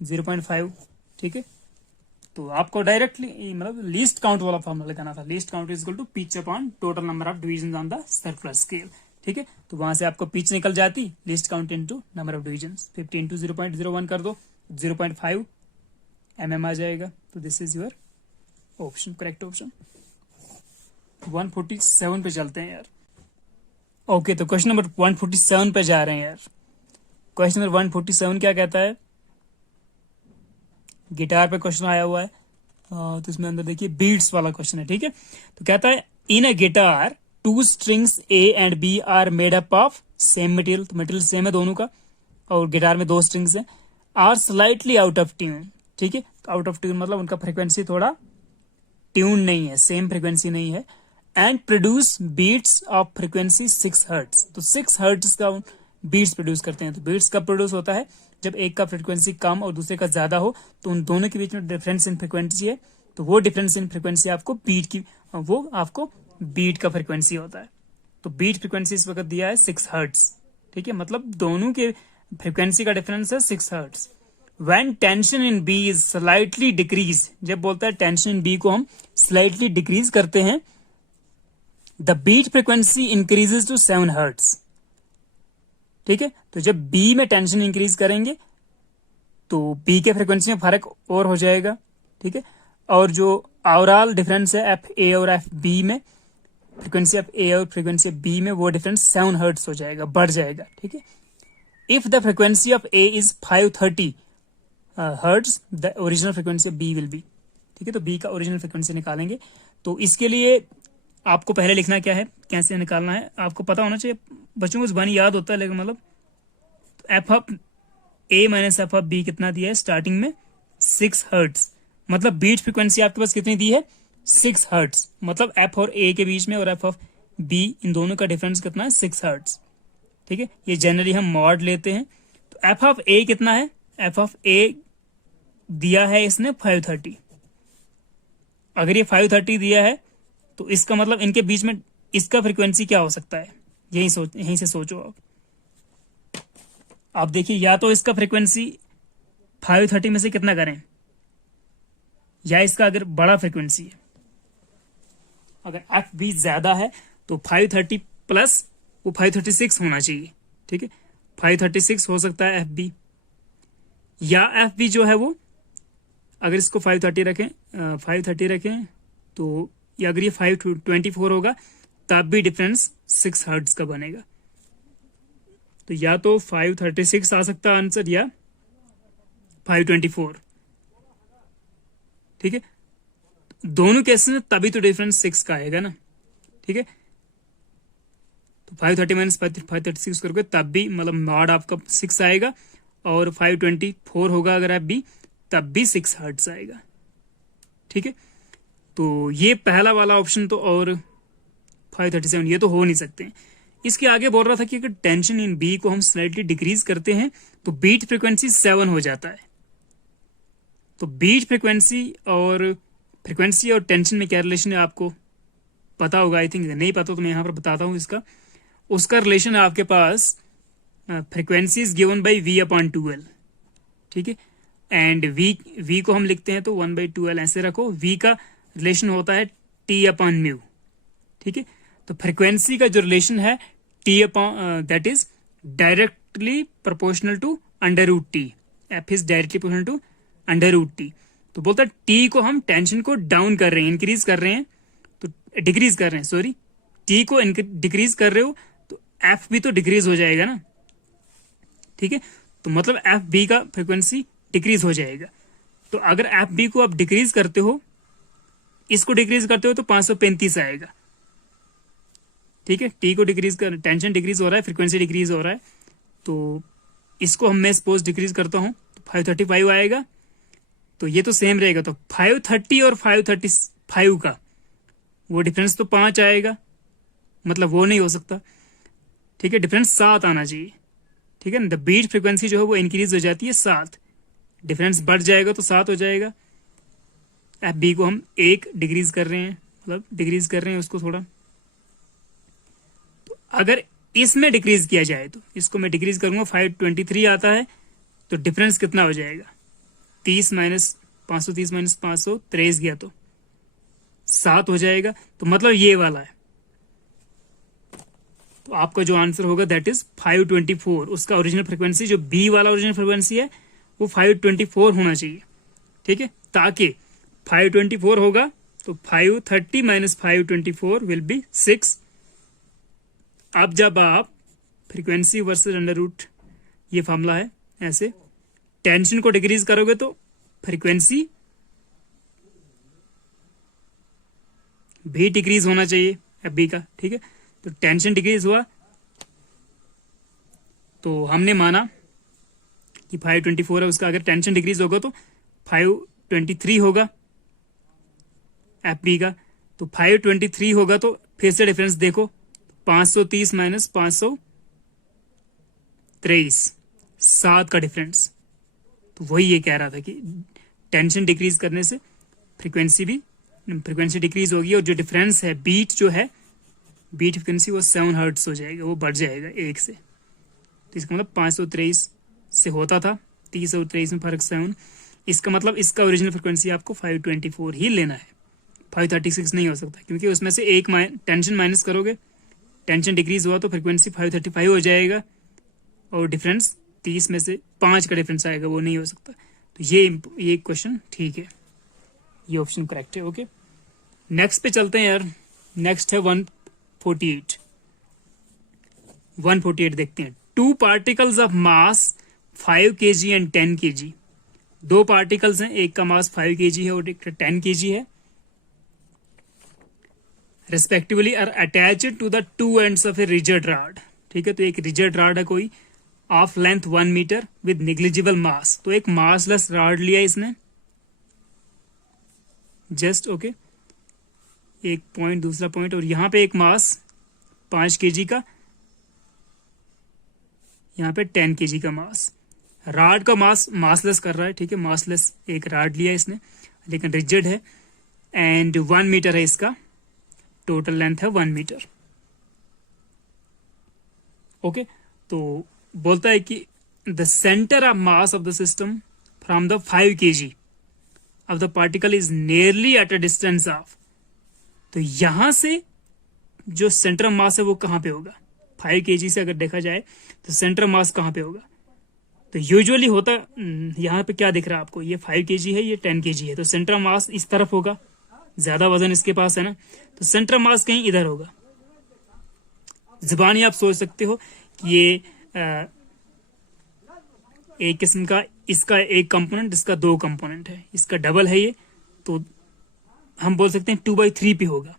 0.5। ठीक है, तो आपको डायरेक्टली मतलब लीस्ट काउंट वाला फॉर्मूला लगाना था, least count is equal to pitch upon total number of division on the circular scale. ठीक है, तो वहां से आपको पिच निकल जाती, least count into number of division, 50 into 0.01 कर दो, 0.5 mm आ जाएगा। तो this is your option, correct option. 147 पे चलते हैं यार। ओके, तो क्वेश्चन नंबर 147 पे जा रहे हैं यार। क्वेश्चन नंबर 147 क्या कहता है? गिटार पे क्वेश्चन आया हुआ है, तो इसमें अंदर देखिए बीट्स वाला क्वेश्चन है। ठीक है, तो कहता है in a guitar two strings A and B are made up of same material, तो मटेरियल सेम है दोनों का, और गिटार में 2 स्ट्रिंग्स हैं, are slightly out of tune. ठीक है, तो आउट ऑफ ट्यून मतलब उनका फ्रिक्वेंसी थोड़ा ट्यून नहीं है, सेम फ्रिक्वेंसी नहीं है, and produce beats of frequency 6 hertz. तो 6 हर्ट्ज का बीट्स प्रोड्यूस करते हैं। तो बीट्स कब प्रोड्यूस होता है? जब एक का फ्रिक्वेंसी कम और दूसरे का ज्यादा हो, तो उन दोनों के बीच में डिफरेंस इन फ्रिक्वेंसी है, तो वो डिफरेंस इन फ्रिक्वेंसी आपको बीट की, वो आपको बीट का फ्रिक्वेंसी होता है। तो बीट फ्रिक्वेंसी इस वक्त दिया है 6 हर्ट्ज। ठीक है, मतलब दोनों के फ्रिक्वेंसी का डिफरेंस है 6 hertz. When tension in b is slightly decrease, जब बोलता है टेंशन इन बी को हम स्लाइटली डिक्रीज करते हैं, the beat frequency increases to 7 hertz. ठीक है, तो जब बी में टेंशन इंक्रीज करेंगे तो बी के फ्रिक्वेंसी में फर्क और हो जाएगा। ठीक है, और जो ओवरऑल डिफरेंस है एफ ए और एफ बी में, फ्रिक्वेंसी ऑफ ए और फ्रिक्वेंसी ऑफ बी में, वो डिफरेंस 7 हर्ट्ज हो जाएगा, बढ़ जाएगा। ठीक है, if the frequency of a is 530 hertz, the original frequency of b will be. ठीक है, तो बी का ओरिजिनल फ्रिक्वेंसी निकालेंगे। तो इसके लिए आपको पहले लिखना क्या है, कैसे निकालना है, आपको पता होना चाहिए। बच्चों को जुबानी याद होता है, लेकिन मतलब f of a minus f of b कितना दिया है स्टार्टिंग में? 6 हर्ट्ज। मतलब बीट फ्रिक्वेंसी आपके पास कितनी दी है? 6 हर्ट्ज। मतलब एफ और ए के बीच में और एफ ऑफ बी, इन दोनों का डिफरेंस कितना है? 6 हर्ट्ज। ठीक है, ये जनरली हम मॉड लेते हैं। तो एफ ऑफ ए कितना है? एफ ऑफ ए दिया है इसने 530। अगर ये 530 दिया है तो इसका मतलब इनके बीच में इसका फ्रिक्वेंसी क्या हो सकता है? यहीं से सोचो आप देखिए, या तो इसका फ्रिक्वेंसी 530 में से कितना करें, या इसका अगर बड़ा फ्रिक्वेंसी है, अगर एफ बी ज्यादा है तो 530 प्लस वो 536 होना चाहिए। ठीक है, 536 हो सकता है एफ बी, या एफ बी जो है वो अगर इसको 530 रखें तो, या अगर ये 524 होगा तब भी डिफरेंस 6 हर्ट्ज का बनेगा। तो या तो 536 आ सकता है आंसर, या 524। ठीक है, दोनों केसेस में तभी तो डिफरेंस 6 का आएगा ना। ठीक है, तो 530 माइनस 536 करोगे तब भी मतलब मॉड आपका 6 आएगा, और 524 होगा अगर आप भी, तब भी 6 हर्ट्ज आएगा। ठीक है, तो ये पहला वाला ऑप्शन तो, और 537 ये तो हो नहीं सकते। इसके आगे बोल रहा था कि अगर टेंशन इन बी को हम स्लाइटली डिक्रीज करते हैं तो बीट फ्रिक्वेंसी 7 हो जाता है। तो बीट फ्रिक्वेंसी और टेंशन में क्या रिलेशन है आपको पता होगा, आई थिंक। नहीं पता तो मैं यहां पर बताता हूं इसका। उसका रिलेशन है आपके पास frequency is given by v upon 2L। ठीक है, एंड वी को हम लिखते हैं तो 1/2L ऐसे रखो। वी का रिलेशन होता है टी अपॉन म्यू। ठीक है, तो फ्रिक्वेंसी का जो रिलेशन है t upon, that is directly proportional to under root t. F is directly proportional to under root t. तो बोलता है टी को हम टेंशन को डाउन कर रहे हैं, इंक्रीज कर रहे हैं, तो डिक्रीज कर रहे हैं, सॉरी, टी को डिक्रीज कर रहे हो तो एफ भी तो डिक्रीज हो जाएगा ना, ठीक है। तो मतलब एफ बी का फ्रीक्वेंसी डिक्रीज हो जाएगा। तो अगर एफ बी को आप डिक्रीज करते हो, इसको डिक्रीज करते हो तो 535 आएगा, ठीक है। टी को डिक्रीज कर, टेंशन डिक्रीज हो रहा है, फ्रीक्वेंसी डिक्रीज हो रहा है, तो इसको हम मैं सपोज डिक्रीज करता हूं तो 535 आएगा। तो ये तो सेम रहेगा, तो 530 और 535 का वो डिफरेंस तो 5 आएगा, मतलब वो नहीं हो सकता, ठीक है। डिफरेंस 7 आना चाहिए, ठीक है ना। द बीट फ्रीक्वेंसी जो है वो इंक्रीज हो जाती है 7, डिफरेंस बढ़ जाएगा तो 7 हो जाएगा। एफ बी को हम 1 डिक्रीज कर रहे हैं, मतलब डिक्रीज कर रहे हैं उसको थोड़ा। तो अगर इसमें डिक्रीज किया जाए तो इसको मैं डिक्रीज करूंगा, 523 आता है, तो डिफरेंस कितना हो जाएगा, 30 माइनस 530 माइनस 523 गया तो 7 हो जाएगा। तो मतलब ये वाला है, तो आपका जो आंसर होगा दैट इज 524। उसका ओरिजिनल फ्रीक्वेंसी जो बी वाला ओरिजिनल फ्रीक्वेंसी है वो 524 होना चाहिए, ठीक है। ताकि 524 होगा तो 530 माइनस 524 विल बी 6। अब जब आप फ्रीक्वेंसी वर्सेस अंडर रूट, ये फॉर्मूला है, ऐसे टेंशन को डिक्रीज करोगे तो फ्रीक्वेंसी भी डिक्रीज होना चाहिए एफ बी का, ठीक है। तो टेंशन डिक्रीज हुआ तो हमने माना कि 524 है उसका, अगर टेंशन डिक्रीज होगा तो 523 होगा एफ बी का। तो 523 होगा तो फिर से डिफरेंस देखो, 530 माइनस 523, 7 का डिफरेंस। तो वही ये कह रहा था कि टेंशन डिक्रीज करने से फ्रीक्वेंसी डिक्रीज होगी, और जो डिफरेंस है बीट जो है, बीट फ्रीक्वेंसी वो 7 हर्ट्ज हो जाएगा, वो बढ़ जाएगा 1 से। तो इसका मतलब 523 से होता था, 30 और 23 में फर्क 7। इसका मतलब इसका ओरिजिनल फ्रीक्वेंसी आपको 524 ही लेना है, 536 नहीं हो सकता, क्योंकि उसमें से एक टेंशन माइनस करोगे, टेंशन डिक्रीज हुआ तो फ्रीक्वेंसी 535 हो जाएगा, और डिफरेंस 30 में से 5 का डिफरेंस आएगा, वो नहीं हो सकता। तो ये क्वेश्चन ठीक है, ये ऑप्शन करेक्ट है। ओके, नेक्स्ट पे चलते हैं यार। नेक्स्ट है 148 देखते हैं। 2 particles of mass 5 kg and 10 kg। 2 particles हैं, एक का मास 5 kg है और एक का 10 kg है, respectively are attached to the 2 ends of a rigid rod, ठीक है। तो एक रिजिड रॉड है कोई, of length 1 metre with negligible mass. तो एक मासलेस रॉड लिया इसने, जस्ट ओके, एक पॉइंट, दूसरा पॉइंट, और यहां पे एक मास 5 kg का, यहां पे 10 kg का मास। रॉड का मास मासलेस कर रहा है, ठीक है, मासलेस एक रॉड लिया इसने, लेकिन रिजिड है, एंड 1 मीटर है इसका, टोटल लेंथ है 1 मीटर। ओके, तो बोलता है कि the centre of mass of the system from the 5 kg of the particle is nearly at a distance of. तो यहां से जो सेंटर ऑफ मास है वो कहां पे होगा, 5 kg से अगर देखा जाए तो सेंटर ऑफ मास कहां पे होगा। तो यूजुअली होता, यहां पे क्या दिख रहा है आपको, ये 5 kg है, ये 10 kg है, तो सेंटर ऑफ मास इस तरफ होगा, ज्यादा वजन इसके पास है ना, तो सेंटर ऑफ मास कहीं इधर होगा। जुबानी आप सोच सकते हो कि ये एक किस्म का, इसका एक कंपोनेंट, इसका 2 कंपोनेंट है, इसका डबल है ये, तो हम बोल सकते हैं 2/3 पे होगा,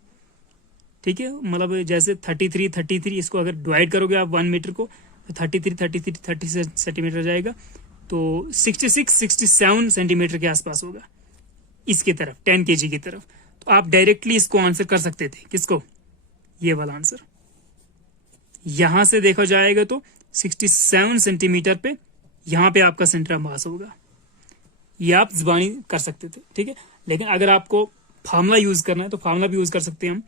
ठीक है। मतलब जैसे 33 इसको अगर डिवाइड करोगे आप 1 मीटर को, तो 30 सेंटीमीटर जाएगा, तो 66-67 सेंटीमीटर के आसपास होगा इसकी तरफ, 10 kg की तरफ। तो आप डायरेक्टली इसको आंसर कर सकते थे, किसको, ये वाला आंसर। यहां से देखा जाएगा तो 67 सेंटीमीटर पे यहां पे आपका सेंटर ऑफ मास होगा, ये आप जुबानी कर सकते थे, ठीक है। लेकिन अगर आपको फार्मूला यूज करना है तो फार्मूला भी यूज कर सकते हैं हम।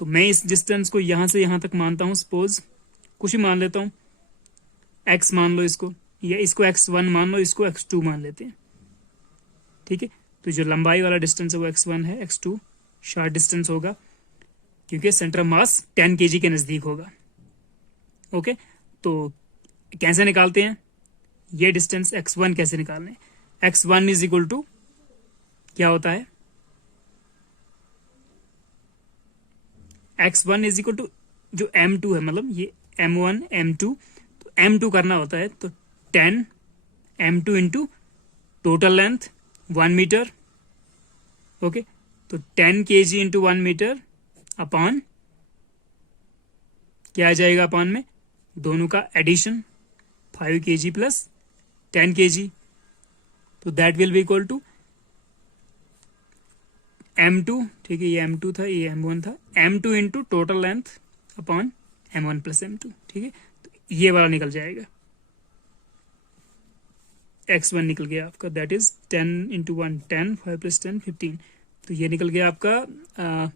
तो मैं इस डिस्टेंस को यहां से यहां तक मानता हूं, सपोज कुछ ही मान लेता हूं, x मान लो इसको, या इसको x1 मान लो, इसको x2 मान लेते हैं, ठीक है। तो जो लंबाई वाला डिस्टेंस है वो x1 है, x2 शॉर्ट डिस्टेंस होगा, क्योंकि सेंटर ऑफ मास 10 kg के नजदीक होगा। ओके, तो कैसे निकालते हैं, ये डिस्टेंस x1 कैसे निकालने, x1 इज इक्वल टू क्या होता है, x1 इज इक्वल टू जो m2 है, मतलब ये m1 m2, तो m2 करना होता है तो 10 m2 into total length 1 meter, okay, तो 10 kg इंटू 1 मीटर अपॉन क्या आ जाएगा, अपॉन में दोनों का एडिशन 5 kg प्लस 10 kg, तो that will be equal to m2, ठीक है, ये m2 था, ये m1 था, m2 into total length upon m1 plus m2, ठीक है, तो ये वाला निकल जाएगा, x1 निकल गया आपका, दैट इज 10 इंटू 1 10, 5 प्लस 10 15, तो ये निकल गया आपका,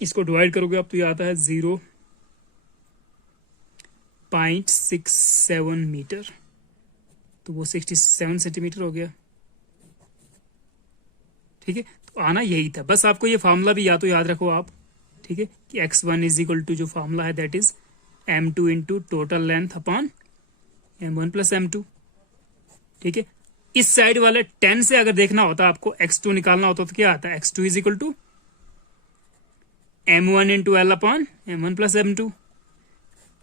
इसको डिवाइड करोगे आप तो ये आता है 0.67 मीटर, तो वो 67 सेंटीमीटर हो गया, ठीक है, तो आना यही था, बस आपको ये फार्मूला भी या तो याद रखो आप, ठीक है, कि x1 इज इक्वल टू जो फार्मूला है that is m2 into total length upon m1 plus m2, ठीक है। इस साइड वाले 10 से अगर देखना होता आपको x2 निकालना होता तो क्या आता है, x2 is equal to m1 into l upon m1 plus m2,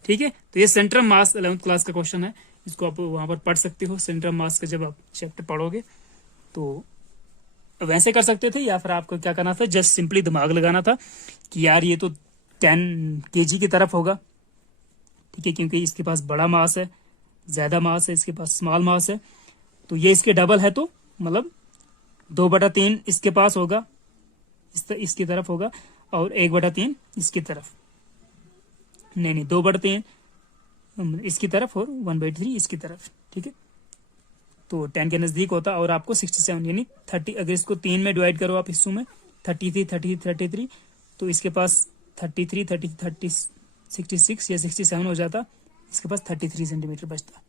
ठीक है, तो ये सेंटर मास 11th क्लास का क्वेश्चन है, इसको आप वहां पर पढ़ सकते हो, सेंटर मास का जब आप चैप्टर पढ़ोगे तो वैसे कर सकते थे, या फिर आपको क्या करना था, जस्ट सिंपली दिमाग लगाना था कि यार ये तो 10 kg की तरफ होगा, ठीक है, क्योंकि इसके पास बड़ा मास है, ज्यादा मास है, इसके पास स्मॉल मास है, तो ये इसके डबल है, तो मतलब 2/3 इसके पास होगा, इसकी तरफ होगा, और 1/3 इसकी तरफ, नहीं 2/3 इसकी तरफ और 1/3 इसकी तरफ, ठीक है, तो 10 के नजदीक होता, और आपको 67 यानी 30, अगर इसको 3 में डिवाइड करो आप हिस्सों में 33 33 33, तो इसके पास 33 30 30 66 या 67 हो जाता, इसके पास 33 सेंटीमीटर बचता,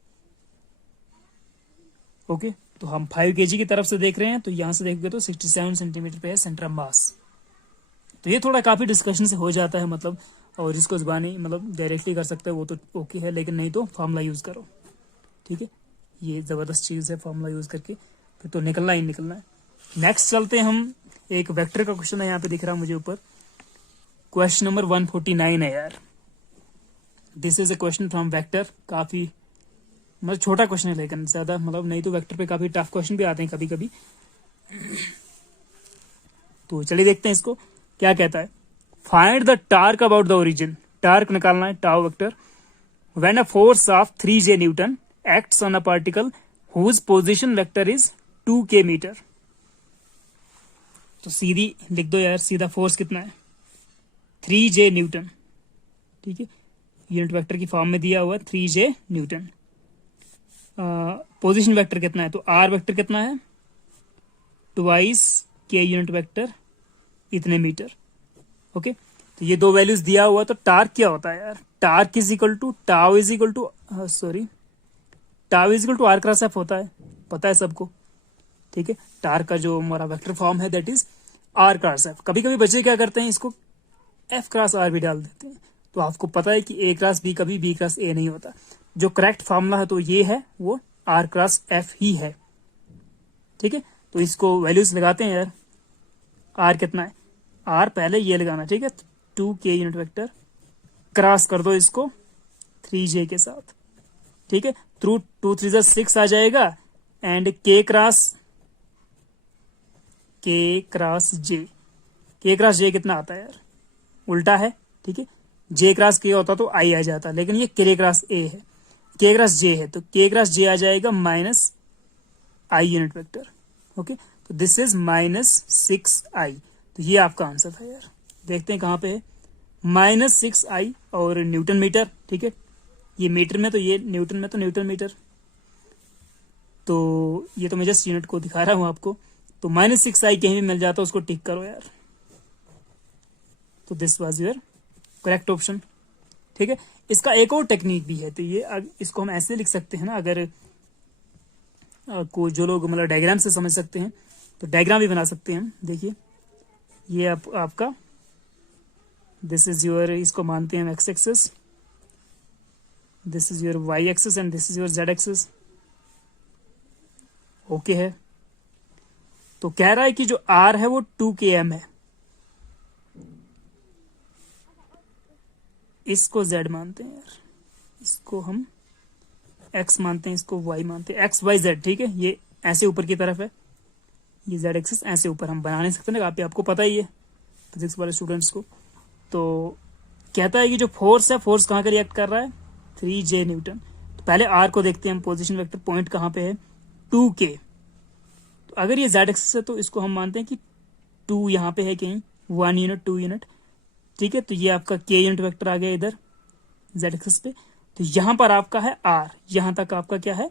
ओके, तो हम 5 kg की तरफ से देख रहे हैं, तो यहां से देखोगे तो 67 सेंटीमीटर पे है सेंटर ऑफ मास, तो ये थोड़ा काफी डिस्कशन से हो जाता है, मतलब, और इसको जुबानी मतलब डायरेक्टली कर सकते हैं वो तो ओके है, लेकिन नहीं तो फॉर्मूला यूज करो, ठीक है, ये जबरदस्त चीज है, फॉर्मूला यूज करके फिर तो निकलना ही निकलना है। नेक्स्ट चलते हैं हम, एक वेक्टर का क्वेश्चन है यहाँ पे दिख रहा है मुझे ऊपर, क्वेश्चन नंबर 149 है यार, this is a question from vector, काफी मतलब छोटा क्वेश्चन है, लेकिन ज्यादा मतलब नहीं तो वेक्टर पे काफी टफ क्वेश्चन भी आते हैं कभी कभी, तो चलिए देखते हैं इसको क्या कहता है, find the torque about the origin, torque निकालना है, tau vector, when a force of 3J newton acts on a particle whose position vector is 2k meter, तो सीधी लिख दो यार, सीधा फोर्स कितना है 3J न्यूटन, ठीक है, यूनिट वेक्टर की फॉर्म में दिया हुआ 3J न्यूटन, पोजीशन वेक्टर कितना है, तो आर वेक्टर कितना है, ट्वाइस के यूनिट वेक्टर इतने मीटर, ओके, तो ये दो वैल्यूज दिया हुआ, तो टार्क क्या होता है यार, torque is equal to tau is equal to tau is equal to r cross f होता है, पता है सबको, ठीक है, टार्क का जो हमारा वेक्टर फॉर्म है that is r cross f, कभी कभी बच्चे क्या करते हैं इसको एफ क्रॉस आर भी डाल देते हैं, तो आपको पता है कि ए क्रॉस बी कभी बी क्रॉस ए नहीं होता, जो करेक्ट फॉर्मूला है तो ये है, वो आर क्रॉस एफ ही है, ठीक है, तो इसको वैल्यूज लगाते हैं यार, आर कितना है, आर पहले ये लगाना, ठीक है, 2k यूनिट वेक्टर क्रॉस कर दो इसको 3J के साथ, ठीक है, थ्रू 2 3 6 आ जाएगा, एंड k क्रॉस J कितना आता है यार, उल्टा है, ठीक है, J क्रॉस K होता तो I आ जाता, लेकिन ये K क्रॉस A है, K क्रॉस J है, तो K क्रॉस J आ जाएगा minus I unit vector, okay, तो दिस इज -6I, तो ये आपका आंसर था यार, देखते हैं कहाँ पे है, -6I, और न्यूटन मीटर, ठीक है, ये मीटर में तो ये न्यूटन में तो न्यूटन मीटर, तो ये तो मैं जस्ट यूनिट को दिखा रहा हूँ आपको, तो -6I कहीं भी मिल जाता उसको टिक करो यार, तो this was your correct option, ठीक है, इसका एक और टेक्निक भी है, तो ये इसको हम ऐसे लिख सकते हैं ना, अगर को जो लोग मतलब डायग्राम से समझ सकते हैं तो डायग्राम भी बना सकते हैं हम, देखिए ये आपका दिस इज योर, इसको मानते हैं x axis, this is your y axis and this is your z axis, okay है। तो कह रहा है कि जो R है वो 2 km है, इसको Z मानते हैं यार, इसको हम X मानते हैं, इसको Y मानते हैं, XYZ, ठीक है। ये ऐसे ऊपर की तरफ है, ये Z एक्सिस ऐसे ऊपर हम बना नहीं सकते ना, आपको पता ही है फिजिक्स वाले स्टूडेंट्स को। तो कहता है कि जो फोर्स है, फोर्स कहाँ का रिएक्ट कर रहा है, 3J न्यूटन। तो पहले R को देखते हैं हम, पोजीशन वेक्टर पॉइंट कहाँ पे है, 2K। तो अगर ये Z एक्सिस है तो इसको हम मानते हैं कि 2 यहाँ पे है कहीं, 1 यूनिट 2 यूनिट, ठीक है। तो ये आपका K यूनिट वेक्टर आ गया इधर Z एक्सिस पे। तो यहां पर आपका है R, यहां तक आपका क्या है,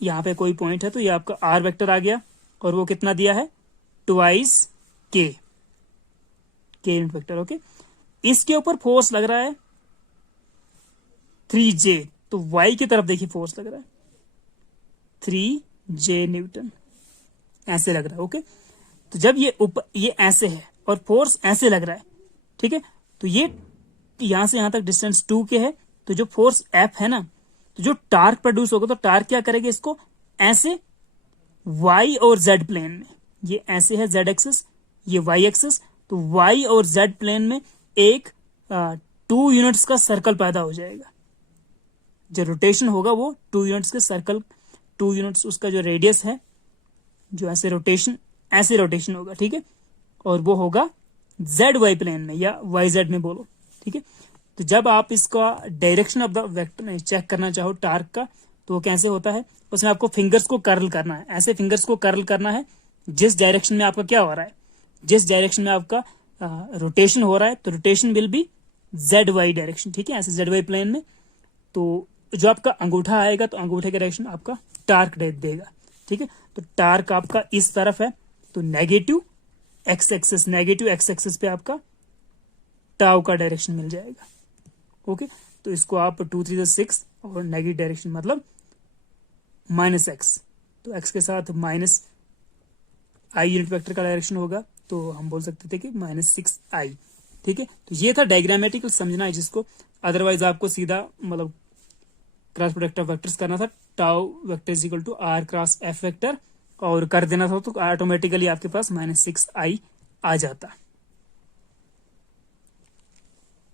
यहां पे कोई पॉइंट है, तो ये आपका R वेक्टर आ गया, और वो कितना दिया है, 2 K यूनिट वेक्टर, ओके। इसके ऊपर फोर्स लग रहा है 3J, तो Y की तरफ देखिए फोर्स लग रहा है 3J न्यूटन, ऐसे लग रहा है, ओके। तो जब ये ऊपर, ये ऐसे है और फोर्स ऐसे लग रहा है, ठीक है, तो ये यहां से यहां तक डिस्टेंस 2K है, तो जो फोर्स F है ना, तो जो टार्क प्रोड्यूस होगा, तो टार्क क्या करेगा, इसको ऐसे Y और Z प्लेन में, ये ऐसे है Z एक्सिस, ये Y एक्सिस, तो Y और Z प्लेन में एक 2 यूनिट्स का सर्कल पैदा हो जाएगा। जो रोटेशन होगा वो 2 यूनिट्स के सर्कल, 2 यूनिट्स उसका जो रेडियस है, जो ऐसे रोटेशन होगा, ठीक है। और वो होगा ZY प्लेन में या YZ में बोलो, ठीक है। तो जब आप इसका direction of the vector check करना चाहो टार्क का, तो वो कैसे होता है, उसमें आपको फिंगर्स को कर्ल करना है, ऐसे फिंगर्स को कर्ल करना है जिस डायरेक्शन में आपका क्या हो रहा है, जिस डायरेक्शन में आपका रोटेशन हो रहा है, तो rotation will be ZY direction, ठीक है, ऐसे ZY प्लेन में। तो जो आपका अंगूठा आएगा, तो अंगूठे का डायरेक्शन आपका टार्क देगा, ठीक है। तो टार्क आपका इस तरफ है, तो नेगेटिव एक्स एक्सिस पे आपका टाउ का डायरेक्शन मिल जाएगा, ओके। तो इसको आप 2 3 6 और नेगेटिव डायरेक्शन मतलब -x, तो x के साथ -i यूनिट वेक्टर का डायरेक्शन होगा, तो हम बोल सकते थे कि -6i, ठीक है। तो ये था डायग्रामेटिकल समझना है जिसको, अदरवाइज आपको सीधा मतलब क्रॉस प्रोडक्ट ऑफ वेक्टर्स करना था, tau vector is equal to r cross f vector, और कर देना था, तो ऑटोमेटिकली आपके पास -6i आ जाता,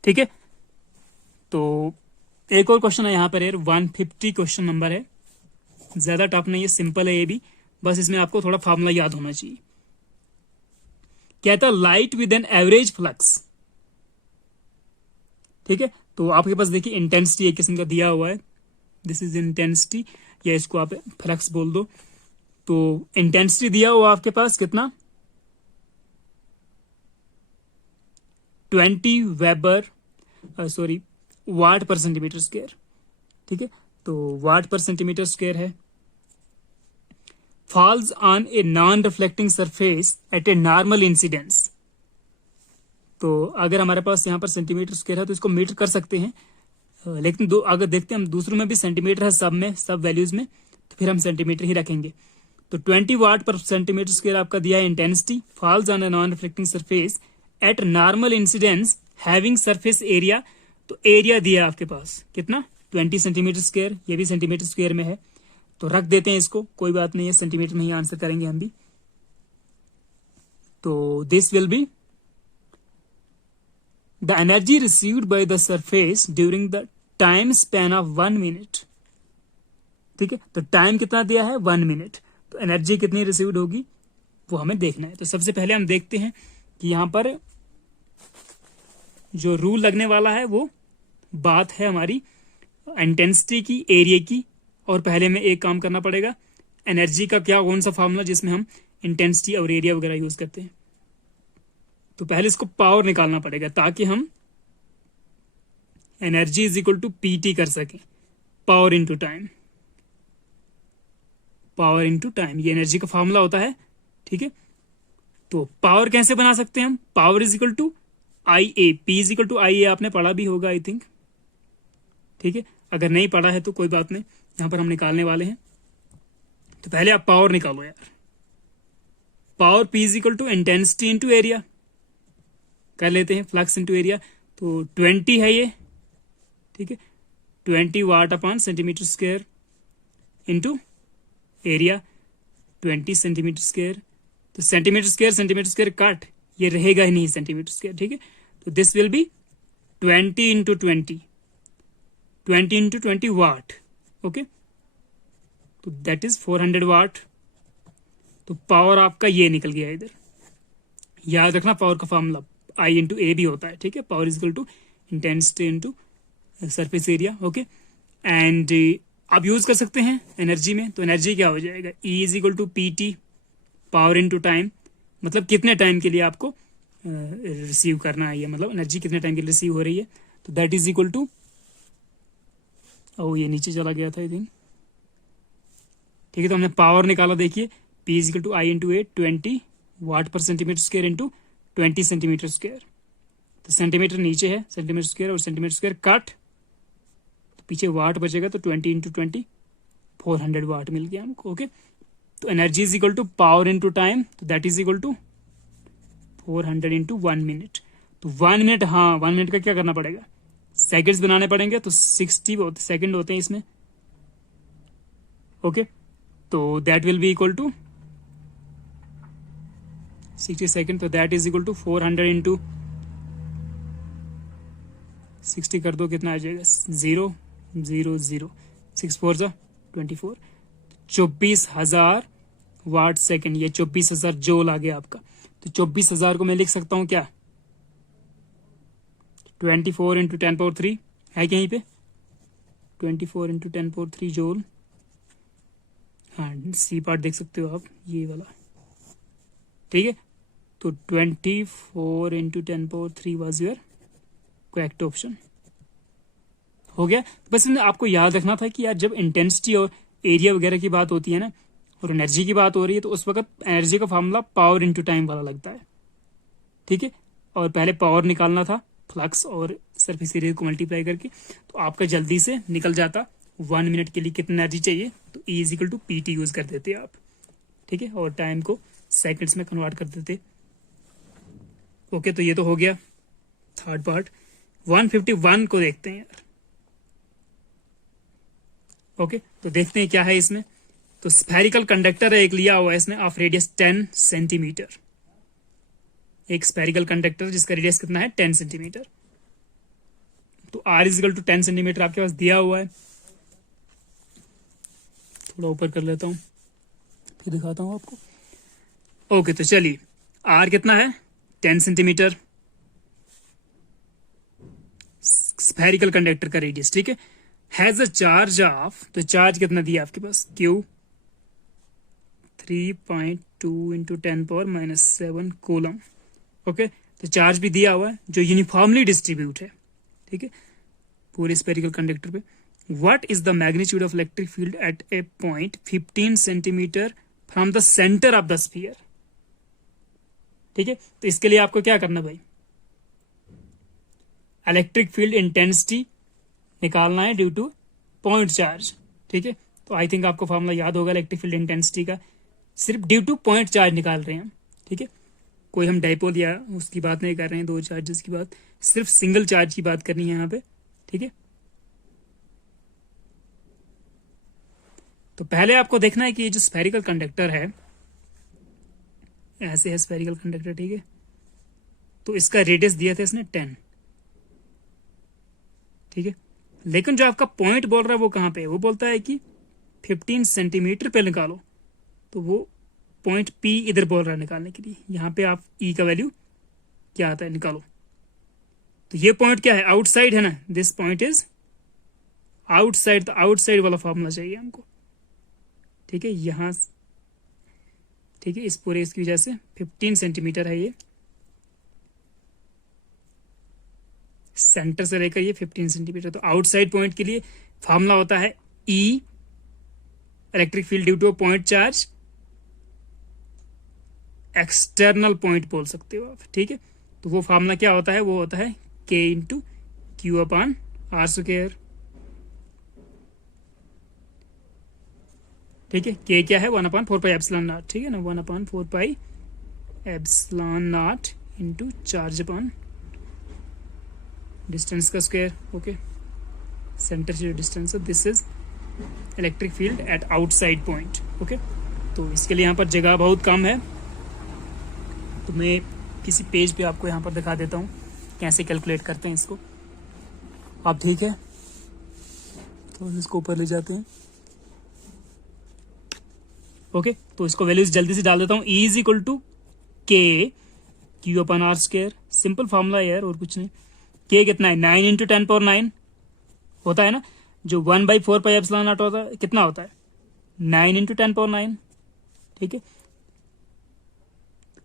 ठीक है। तो एक और क्वेश्चन है यहाँ पर यार, 150 क्वेश्चन नंबर है, ज्यादा टफ नहीं है, सिंपल है ये भी, बस इसमें आपको थोड़ा फॉर्मूला याद होना चाहिए। कहता light with an average flux, ठीक है। तो आपके पास देखिए इंटेंसिटी एक किस्म का दिया हुआ है, दिस इज इंटेंसिटी, या इसको आप फ्लक्स बोल दो। तो इंटेंसिटी दिया हुआ आपके पास कितना, 20 वेबर वाट पर सेंटीमीटर स्क्वायर, ठीक है। तो वाट पर सेंटीमीटर स्क्वायर है। Falls on a non reflecting surface at a normal incidence, तो अगर हमारे पास यहाँ पर सेंटीमीटर स्क्वायर है तो इसको मीटर कर सकते हैं, लेकिन अगर देखते हैं हम दूसरों में भी सेंटीमीटर है, सब वैल्यूज में, तो फिर हम सेंटीमीटर ही रखेंगे। तो 20 वाट पर सेंटीमीटर स्क्वायर आपका दिया है intensity, falls on a non reflecting surface at normal incidence having surface area, तो एरिया दिया आपके पास कितना, 20 सेंटीमीटर स्क्वायर, ये भी सेंटीमीटर स्क्वायर में है, तो रख देते हैं इसको, कोई बात नहीं है, सेंटीमीटर में ही आंसर करेंगे हम भी। तो this will be the energy received by the surface during the time span of 1 minute, ठीक है। तो टाइम कितना दिया है, 1 मिनट, तो एनर्जी कितनी रिसीव्ड होगी वो हमें देखना है। तो सबसे पहले हम देखते हैं कि यहां पर जो रूल लगने वाला है वो बात है हमारी इंटेंसिटी की, एरिया की, और पहले में एक काम करना पड़ेगा, एनर्जी का क्या कौन सा फॉर्मूला जिसमें हम इंटेंसिटी और एरिया वगैरह यूज करते हैं। तो पहले इसको पावर निकालना पड़ेगा ताकि हम energy is equal to PT कर सकें, power into time, power into time, ये एनर्जी का फॉर्मूला होता है, ठीक है। तो पावर कैसे बना सकते हैं हम, power is equal to IA, P is equal to IA आपने पढ़ा भी होगा आई थिंक, ठीक है। अगर नहीं पढ़ा है तो कोई बात नहीं, यहां पर हम निकालने वाले हैं। तो पहले आप पावर निकालो यार, power P is equal to intensity into area, कर लेते हैं, फ्लक्स इंटू एरिया, तो 20 है ये, ठीक है, 20 watt upon centimetre square into area 20 centimetre square, तो सेंटीमीटर स्क्वायर कट, ये रहेगा ही नहीं सेंटीमीटर स्क्वायर, ठीक है। तो this will be 20 into 20 watt, okay, तो दैट इज 400 वाट। तो पावर आपका ये निकल गया इधर। याद रखना पावर का फॉर्मूला आई इंटू ए भी होता है, ठीक है। Power is equal to intensity into surface area, okay. And आप यूज कर सकते हैं एनर्जी में, तो एनर्जी क्या हो जाएगा, e is equal to p t, power into time, मतलब कितने टाइम के लिए आपको रिसीव करना है, मतलब एनर्जी कितने टाइम के लिए रिसीव हो रही है, तो दैट इज इक्वल टू, ये नीचे चला गया था आई थिंक, ठीक है। तो हमने पावर निकाला, देखिए P is equal to I into A, 20 watt पर centimetre square into 20 centimetre square. तो सेंटीमीटर नीचे है, सेंटीमीटर स्क्वायर और सेंटीमीटर स्क्वायर कट, तो पीछे वाट बचेगा, तो 20 इंटू 20 400 वाट मिल गया हमको, ओके। तो energy is equal to power into time, तो that is equal to 400 into 1 minute. तो 1 मिनट, हाँ 1 मिनट का क्या करना पड़ेगा, सेकंड्स बनाने पड़ेंगे, तो 60 सेकंड होते हैं इसमें, ओके। तो that will be equal to 60 second, तो that is equal to 400 into 60 कर दो, कितना आ जाएगा, 0 0 0, 6 4 जा 24, 24,000 वाट सेकंड, ये 24,000 जूल आ गया आपका। तो 24,000 को मैं लिख सकता हूं क्या, 24 इंटू 10 पावर 3 है कहीं पे, 24 इंटू 10 पावर 3 जूल, हाँ सी पार्ट देख सकते हो आप, ये वाला, ठीक है। तो 24 into 10 power 3 was your correct option, हो गया। बस आपको याद रखना था कि यार जब इंटेंसिटी और एरिया वगैरह की बात होती है ना, और एनर्जी की बात हो रही है, तो उस वक्त एनर्जी का फॉर्मूला पावर इंटू टाइम वाला लगता है, ठीक है। और पहले पावर निकालना था फ्लक्स और सरफेस एरिया को मल्टीप्लाई करके, तो आपका जल्दी से निकल जाता 1 मिनट के लिए कितना एनर्जी चाहिए, तो E is equal to p t use कर देते आप, ठीक है, और टाइम को सेकंड्स में कन्वर्ट कर देते, ओके। तो ये तो हो गया थर्ड पार्ट। 151 को देखते हैं यार, ओके। तो देखते हैं क्या है इसमें। तो स्फेरिकल कंडक्टर है एक, लिया हुआ है इसने ऑफ रेडियस 10 सेंटीमीटर, एक स्फेरिकल कंडक्टर जिसका रेडियस कितना है 10 सेंटीमीटर। तो R is equal to 10 centimetre आपके पास दिया हुआ है, थोड़ा ऊपर कर लेता हूं फिर दिखाता हूं आपको, ओके। तो चलिए R कितना है 10 सेंटीमीटर, स्फेरिकल कंडक्टर का रेडियस, ठीक है। हैज अ चार्ज ऑफ, तो चार्ज कितना दिया आपके पास, Q 3.2 into 10 power -7 coulomb, okay. तो चार्ज भी दिया हुआ है जो यूनिफॉर्मली डिस्ट्रीब्यूट है, ठीक है, पूरे स्फेरिकल कंडक्टर पे। What is the magnitude of electric field at A point 15 centimetre from the centre of the sphere, ठीक है। तो इसके लिए आपको क्या करना भाई, इलेक्ट्रिक फील्ड इंटेंसिटी निकालना है ड्यू टू पॉइंट चार्ज, ठीक है। तो आई थिंक आपको फॉर्मूला याद होगा इलेक्ट्रिक फील्ड इंटेंसिटी का, सिर्फ ड्यू टू पॉइंट चार्ज निकाल रहे हैं हम, ठीक है। कोई हम डाइपोल या उसकी बात नहीं कर रहे हैं, दो चार्जेस की बात, सिर्फ सिंगल चार्ज की बात करनी है यहाँ पे, ठीक है। तो पहले आपको देखना है कि ये जो स्फेरिकल कंडक्टर है, ऐसे है स्फेरिकल कंडक्टर, ठीक है। तो इसका रेडियस दिया था इसने 10, ठीक है। लेकिन जो आपका पॉइंट बोल रहा है वो कहां पे है, वो बोलता है कि 15 सेंटीमीटर पे निकालो, तो वो पॉइंट P इधर बोल रहा है निकालने के लिए। यहां पे आप E का वैल्यू क्या आता है निकालो, तो ये पॉइंट क्या है, आउटसाइड है ना, दिस पॉइंट इज आउटसाइड, तो आउटसाइड वाला फॉर्मूला चाहिए हमको, ठीक है। यहां, ठीक है, इस पूरे इसकी वजह से 15 सेंटीमीटर है ये, सेंटर से लेकर ये 15 सेंटीमीटर। तो आउटसाइड पॉइंट के लिए फॉर्मूला होता है E electric field due two point charge, external point बोल सकते हो आप, ठीक है। तो वो फॉर्मूला क्या होता है, वो होता है K into Q upon R square, ठीक है। K क्या है 1/4 पाई एप्सिलॉन नॉट, ठीक है ना, 1/4 pi epsilon not into charge upon distance का स्क्वायर, ओके। सेंटर से जो डिस्टेंस है this is electric field at outside point. Okay, तो इसके लिए यहाँ पर जगह बहुत कम है, तो मैं किसी पेज पे आपको यहाँ पर दिखा देता हूँ कैसे कैलकुलेट करते हैं इसको। आप ठीक है, तो इसको ऊपर ले जाते हैं। ओके, तो इसको वैल्यूज जल्दी से डाल देता हूँ। E is equal to K Q upon R square, simple formula यार, और कुछ नहीं। के कितना है, 9 इंटू 10⁻9 होता है ना, जो 1/4 पाई एप्सिलॉन नॉट होता है, कितना होता है 9 इंटू 10⁻9। ठीक है,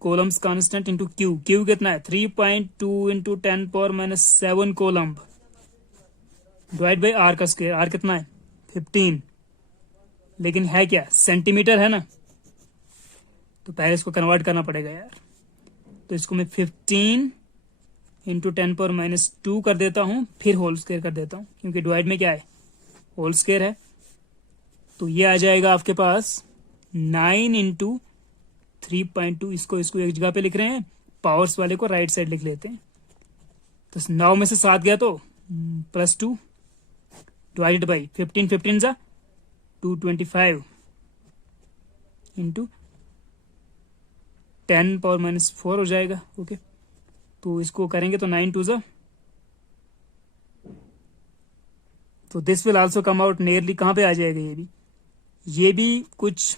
Coulomb's constant into Q, Q कितना है 3.2 into 10⁻⁻7 coulomb, divide by R का स्क्वायर, आर कितना है 15, लेकिन है क्या सेंटीमीटर है ना, तो पहले इसको कन्वर्ट करना पड़ेगा यार। तो इसको मैं 15 इंटू 10⁻2 कर देता हूं, फिर होल स्क्वायर कर देता हूं, क्योंकि डिवाइड में क्या है होल स्क्वायर है। तो ये आ जाएगा आपके पास 9 इंटू 3.2, इसको एक जगह पे लिख रहे हैं, पावर्स वाले को राइट साइड लिख लेते हैं। तो 9 में से 7 गया तो +2 डिवाइडेड बाई 15 जा 225 इंटू 10⁻⁻4 हो जाएगा। ओके, तो इसको करेंगे तो 9 2 जा, तो this will also come out nearly, कहां पे आ जाएगा ये भी कुछ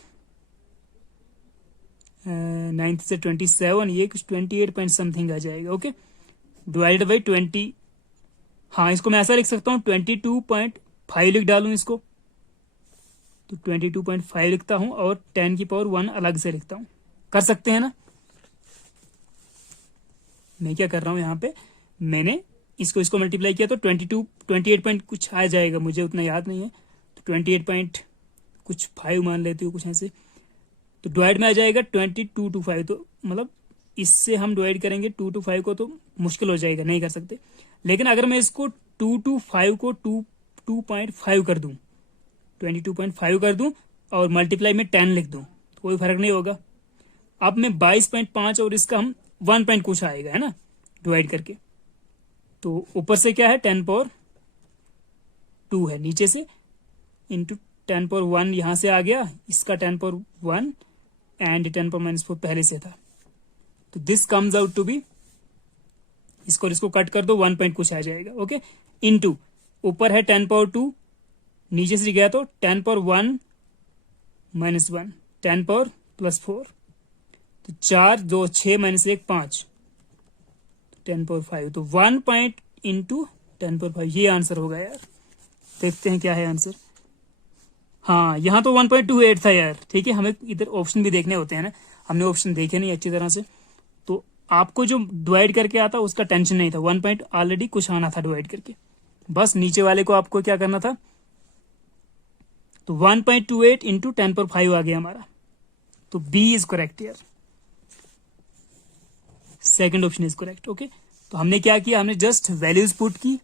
9 से 27, ये कुछ 28 पॉइंट समथिंग आ जाएगा। ओके, डिवाइडेड बाई 20, हाँ इसको मैं ऐसा लिख सकता हूँ 22.5 लिख डालूं इसको, तो 22.5 लिखता हूं और 10⁻1 अलग से लिखता हूं, कर सकते हैं ना। मैं क्या कर रहा हूं यहाँ पे, मैंने इसको मल्टीप्लाई किया तो 28 पॉइंट कुछ आ जाएगा, मुझे उतना याद नहीं है, तो 28 पॉइंट कुछ 5 मान लेती हूँ कुछ ऐसे, तो डिवाइड में आ जाएगा 22 to 5, तो मतलब इससे हम डिवाइड करेंगे 2 to 5 को, तो मुश्किल हो जाएगा, नहीं कर सकते। लेकिन अगर मैं इसको 2 to 5 को 2.5 कर दूं, 22.5 कर दूं और मल्टीप्लाई में 10 लिख दूं, तो कोई फर्क नहीं होगा। अब मैं 22.5 और इसका हम 1 पॉइंट कुछ आएगा है ना डिवाइड करके, तो ऊपर से क्या है 10⁻2 है, नीचे से इंटू 10⁻1 यहां से आ गया, इसका 10⁻1 एंड 10⁻4 पहले से था, तो this comes out to be, इसको कट कर दो 1 पॉइंट कुछ आ जाएगा। ओके, इंटू ऊपर है 10⁻2, नीचे से गया तो 10⁻1 -1, 10⁻+4, तो 4 2 6 -1 5, 10⁻5, तो 1 पॉइंट इंटू 10⁻5, ये आंसर होगा यार। देखते हैं क्या है आंसर। हाँ, यहाँ तो 1.28 था यार। ठीक है, हमें इधर ऑप्शन भी देखने होते हैं ना, हमने ऑप्शन देखे नहीं अच्छी तरह से, तो आपको जो डिवाइड करके आता उसका टेंशन नहीं था, 1 पॉइंट ऑलरेडी कुछ आना था डिवाइड करके, बस नीचे वाले को आपको क्या करना था, तो 1.28 इंटू 10⁻5 आ गया हमारा, तो बी इज करेक्ट यार, second option is correct. Okay, तो हमने क्या किया, हमने जस्ट वैल्यूज पुट की।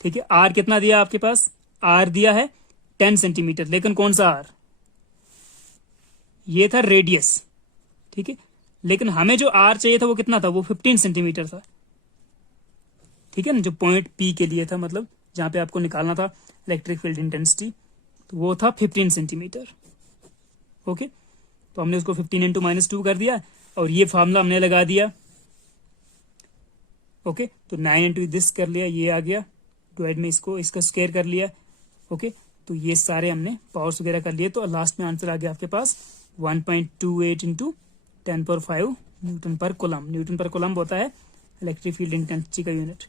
ठीक है, आर कितना दिया आपके पास, आर दिया है 10 सेंटीमीटर, लेकिन कौन सा आर, ये था रेडियस। ठीक है, लेकिन हमें जो आर चाहिए था वो कितना था, वो 15 सेंटीमीटर था। ठीक है ना, जो पॉइंट पी के लिए था, मतलब जहां पे आपको निकालना था इलेक्ट्रिक फील्ड इंटेंसिटी, तो वो था 15 सेंटीमीटर। ओके, तो हमने उसको 15 इंटू -2 कर दिया और ये फॉर्मूला हमने लगा दिया। ओके, तो 9 इंटू दिस कर लिया, ये आ गया, डिवाइड में इसका स्क्वायर कर लिया। ओके, तो ये सारे हमने पावर्स वगैरह कर लिए, तो लास्ट में आंसर आ गया आपके पास 1.28 इंटू 10⁻5 न्यूटन पर कोलम। न्यूटन पर कोलम होता है इलेक्ट्रिक फील्ड इंटेंसिटी का यूनिट।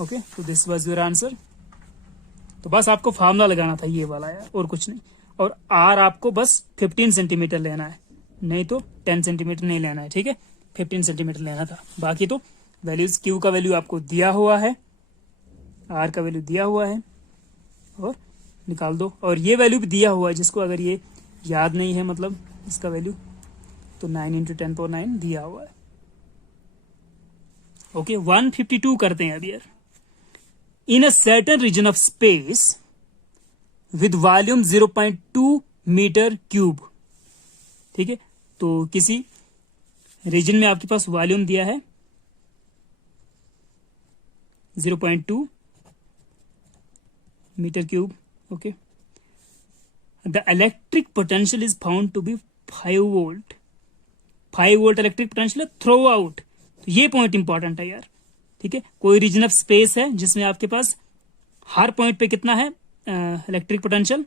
ओके, तो दिस वाज योर आंसर। तो बस आपको फार्मूला लगाना था ये वाला यार, और कुछ नहीं। और आर आपको बस 15 सेंटीमीटर लेना है, नहीं तो 10 सेंटीमीटर नहीं लेना है। ठीक है, 15 सेंटीमीटर लेना था। बाकी तो वैल्यूज, क्यू का वैल्यू आपको दिया हुआ है, आर का वैल्यू दिया हुआ है, और निकाल दो। और ये वैल्यू भी दिया हुआ है, जिसको अगर ये याद नहीं है, मतलब इसका वैल्यू, तो 9 इंटू 10⁻9 दिया हुआ है। ओके, 152 करते हैं अब यार। In a certain region of space with volume 0.2 metre cube. ठीक है, तो किसी रीजन में आपके पास वॉल्यूम दिया है 0.2 metre cube. Okay, the electric potential is found to be 5 volt. 5 volt electric potential throughout. तो ये पॉइंट इंपॉर्टेंट है यार, ठीक है। कोई रीजन ऑफ स्पेस है जिसमें आपके पास हर पॉइंट पे कितना है इलेक्ट्रिक पोटेंशियल,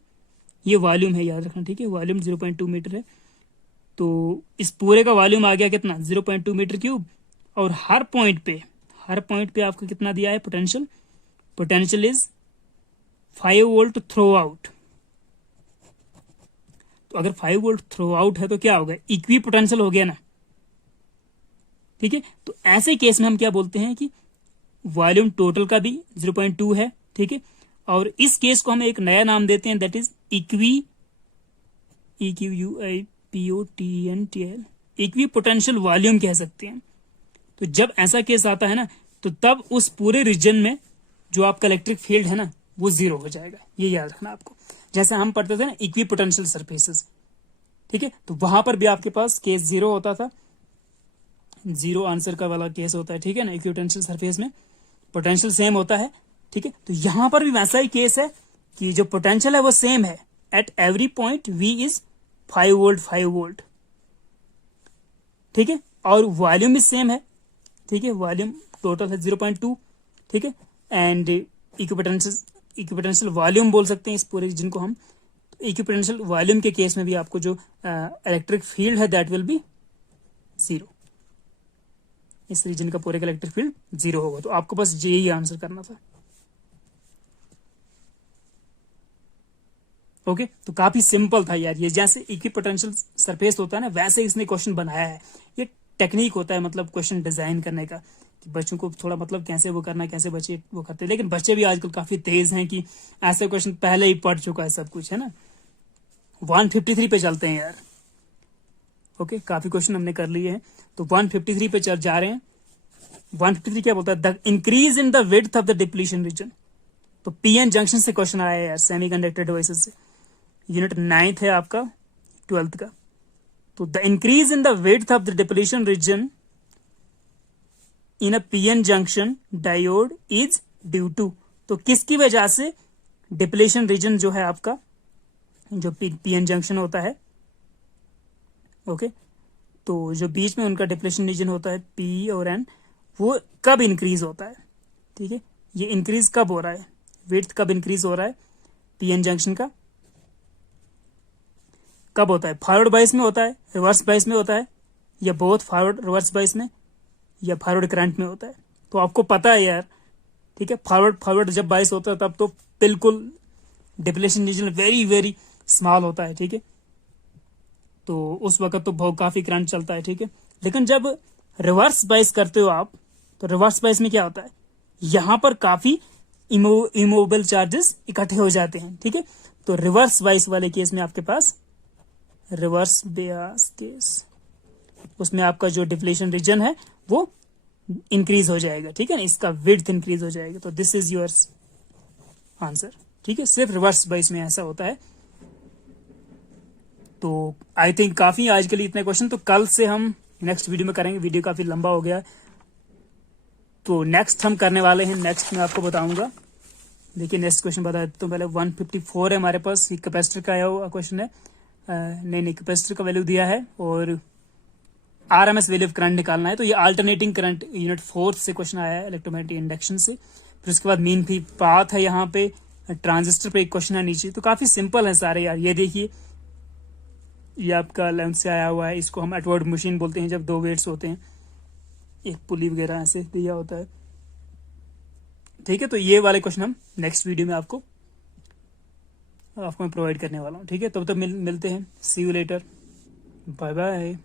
ये वॉल्यूम है, याद रखना, ठीक है। वॉल्यूम 0.2 मीटर है, तो इस पूरे का वॉल्यूम आ गया कितना 0.2 मीटर क्यूब। और हर पॉइंट पे आपको कितना दिया है potential, potential is 5 volt throughout. तो अगर 5 वोल्ट थ्रो आउट है तो क्या होगा, इक्वी पोटेंशियल हो गया ना, ठीक है। तो ऐसे केस में हम क्या बोलते हैं कि वॉल्यूम टोटल का भी 0.2 है, ठीक है। और इस केस को हम एक नया नाम देते हैं, that is equi, EQUIPOTENTL, equi potential volume कह सकते हैं। तो जब ऐसा केस आता है ना, तो तब उस पूरे रीजन में जो आपका इलेक्ट्रिक फील्ड है ना वो जीरो हो जाएगा, ये याद रखना आपको। जैसे हम पढ़ते थे ना इक्वी पोटेंशियल सरफेसेस, ठीक है, तो वहां पर भी आपके पास केस जीरो होता था, जीरो आंसर का वाला केस होता है, ठीक है ना। इक्वी पोटेंशियल सरफेस में पोटेंशियल सेम होता है, ठीक है। तो यहां पर भी वैसा ही केस है कि जो पोटेंशियल है वो सेम है at every point, V is 5 volt, ठीक है। और वॉल्यूम भी सेम है, ठीक है, वॉल्यूम टोटल है 0.2, ठीक है। एंड इक्विपोटेंशियल वॉल्यूम बोल सकते हैं इस पूरे रीजन को हम। इक्विपोटेंशियल वॉल्यूम के केस में भी आपको जो इलेक्ट्रिक फील्ड है दैट विल बी जीरो, इस रीजन का पूरे का इलेक्ट्रिक फील्ड जीरो होगा। तो आपको बस यही आंसर करना था, ओके। तो काफी सिंपल था यार, ये जैसे इक्विपोटेंशियल सरफेस होता है ना वैसे इसने क्वेश्चन बनाया है। ये टेक्निक होता है मतलब क्वेश्चन डिजाइन करने का, कि बच्चों को थोड़ा मतलब कैसे वो करना है, कैसे बच्चे वो करते हैं। लेकिन बच्चे भी आजकल काफी तेज हैं कि ऐसे क्वेश्चन पहले ही पढ़ चुका है सब कुछ, है ना। 153 पे चलते हैं यार, ओके। काफी क्वेश्चन हमने कर लिए हैं, तो 153 पे चल जा रहे हैं। 153 क्या बोलता है, the increase in the width of the depletion reason. तो पीएन जंक्शन से क्वेश्चन आया है यार, सेमीकंडक्टर डिवाइसेस से, यूनिट 9th है आपका 12th का। तो the increase in the width of the depletion region in a PN junction diode is due to. तो किसकी वजह से डिप्लीशन रीजन जो है आपका, जो पीएन जंक्शन होता है, ओके, तो जो बीच में उनका डिप्लीशन रीजन होता है पी और एन, वो कब इंक्रीज होता है, ठीक है। ये इंक्रीज कब हो रहा है, विड्थ कब इंक्रीज हो रहा है पीएन जंक्शन का, कब होता है, फॉरवर्ड बाइस में होता है, रिवर्स बाइस में होता है, या बोथ फॉरवर्ड रिवर्स बाइस में, या फॉरवर्ड करंट में होता है। तो आपको पता है यार, ठीक है, फॉरवर्ड जब बाइस होता है तब तो बिल्कुल depletion region very very small होता है, ठीक है। तो उस वक्त तो बहुत काफी करंट चलता है, ठीक है। लेकिन जब रिवर्स बाइस करते हो आप, तो रिवर्स बाइस में क्या होता है, यहां पर काफी इमूवेबल चार्जेस इकट्ठे हो जाते हैं, ठीक है। तो रिवर्स बाइस वाले केस में आपके पास रिवर्स बायस केस, उसमें आपका जो डिप्लीशन रीजन है वो इंक्रीज हो जाएगा, ठीक है ना, इसका विड्थ इंक्रीज हो जाएगा। तो दिस इज योर आंसर, ठीक है। सिर्फ रिवर्स बाइस में ऐसा होता है। तो आई थिंक काफी आज के लिए इतने क्वेश्चन, तो कल से हम नेक्स्ट वीडियो में करेंगे। वीडियो काफी लंबा हो गया, तो नेक्स्ट हम करने वाले हैं, नेक्स्ट मैं आपको बताऊंगा। देखिए नेक्स्ट क्वेश्चन बता देता हूँ पहले। 154 है हमारे पास, कैपेसिटर का आया हुआ क्वेश्चन है। नहीं कैपेसिटर का वैल्यू दिया है और आरएमएस वैल्यू ऑफ करंट निकालना है। तो ये अल्टरनेटिंग करंट यूनिट 4 से क्वेश्चन आया है, इलेक्ट्रोमैग्नेटिक इंडक्शन से। फिर उसके बाद मीन भी पाथ है, यहाँ पे ट्रांजिस्टर पे एक क्वेश्चन है नीचे। तो काफी सिंपल है सारे यार। ये देखिए ये आपका 11th से आया हुआ है, इसको हम एटवर्ड मशीन बोलते हैं जब दो वेट्स होते हैं, एक पुली वगैरह ऐसे दिया होता है, ठीक है। तो ये वाले क्वेश्चन हम नेक्स्ट वीडियो में आपको मैं प्रोवाइड करने वाला हूँ, ठीक है। तब तक मिलते हैं, सी यू लेटर, बाय बाय।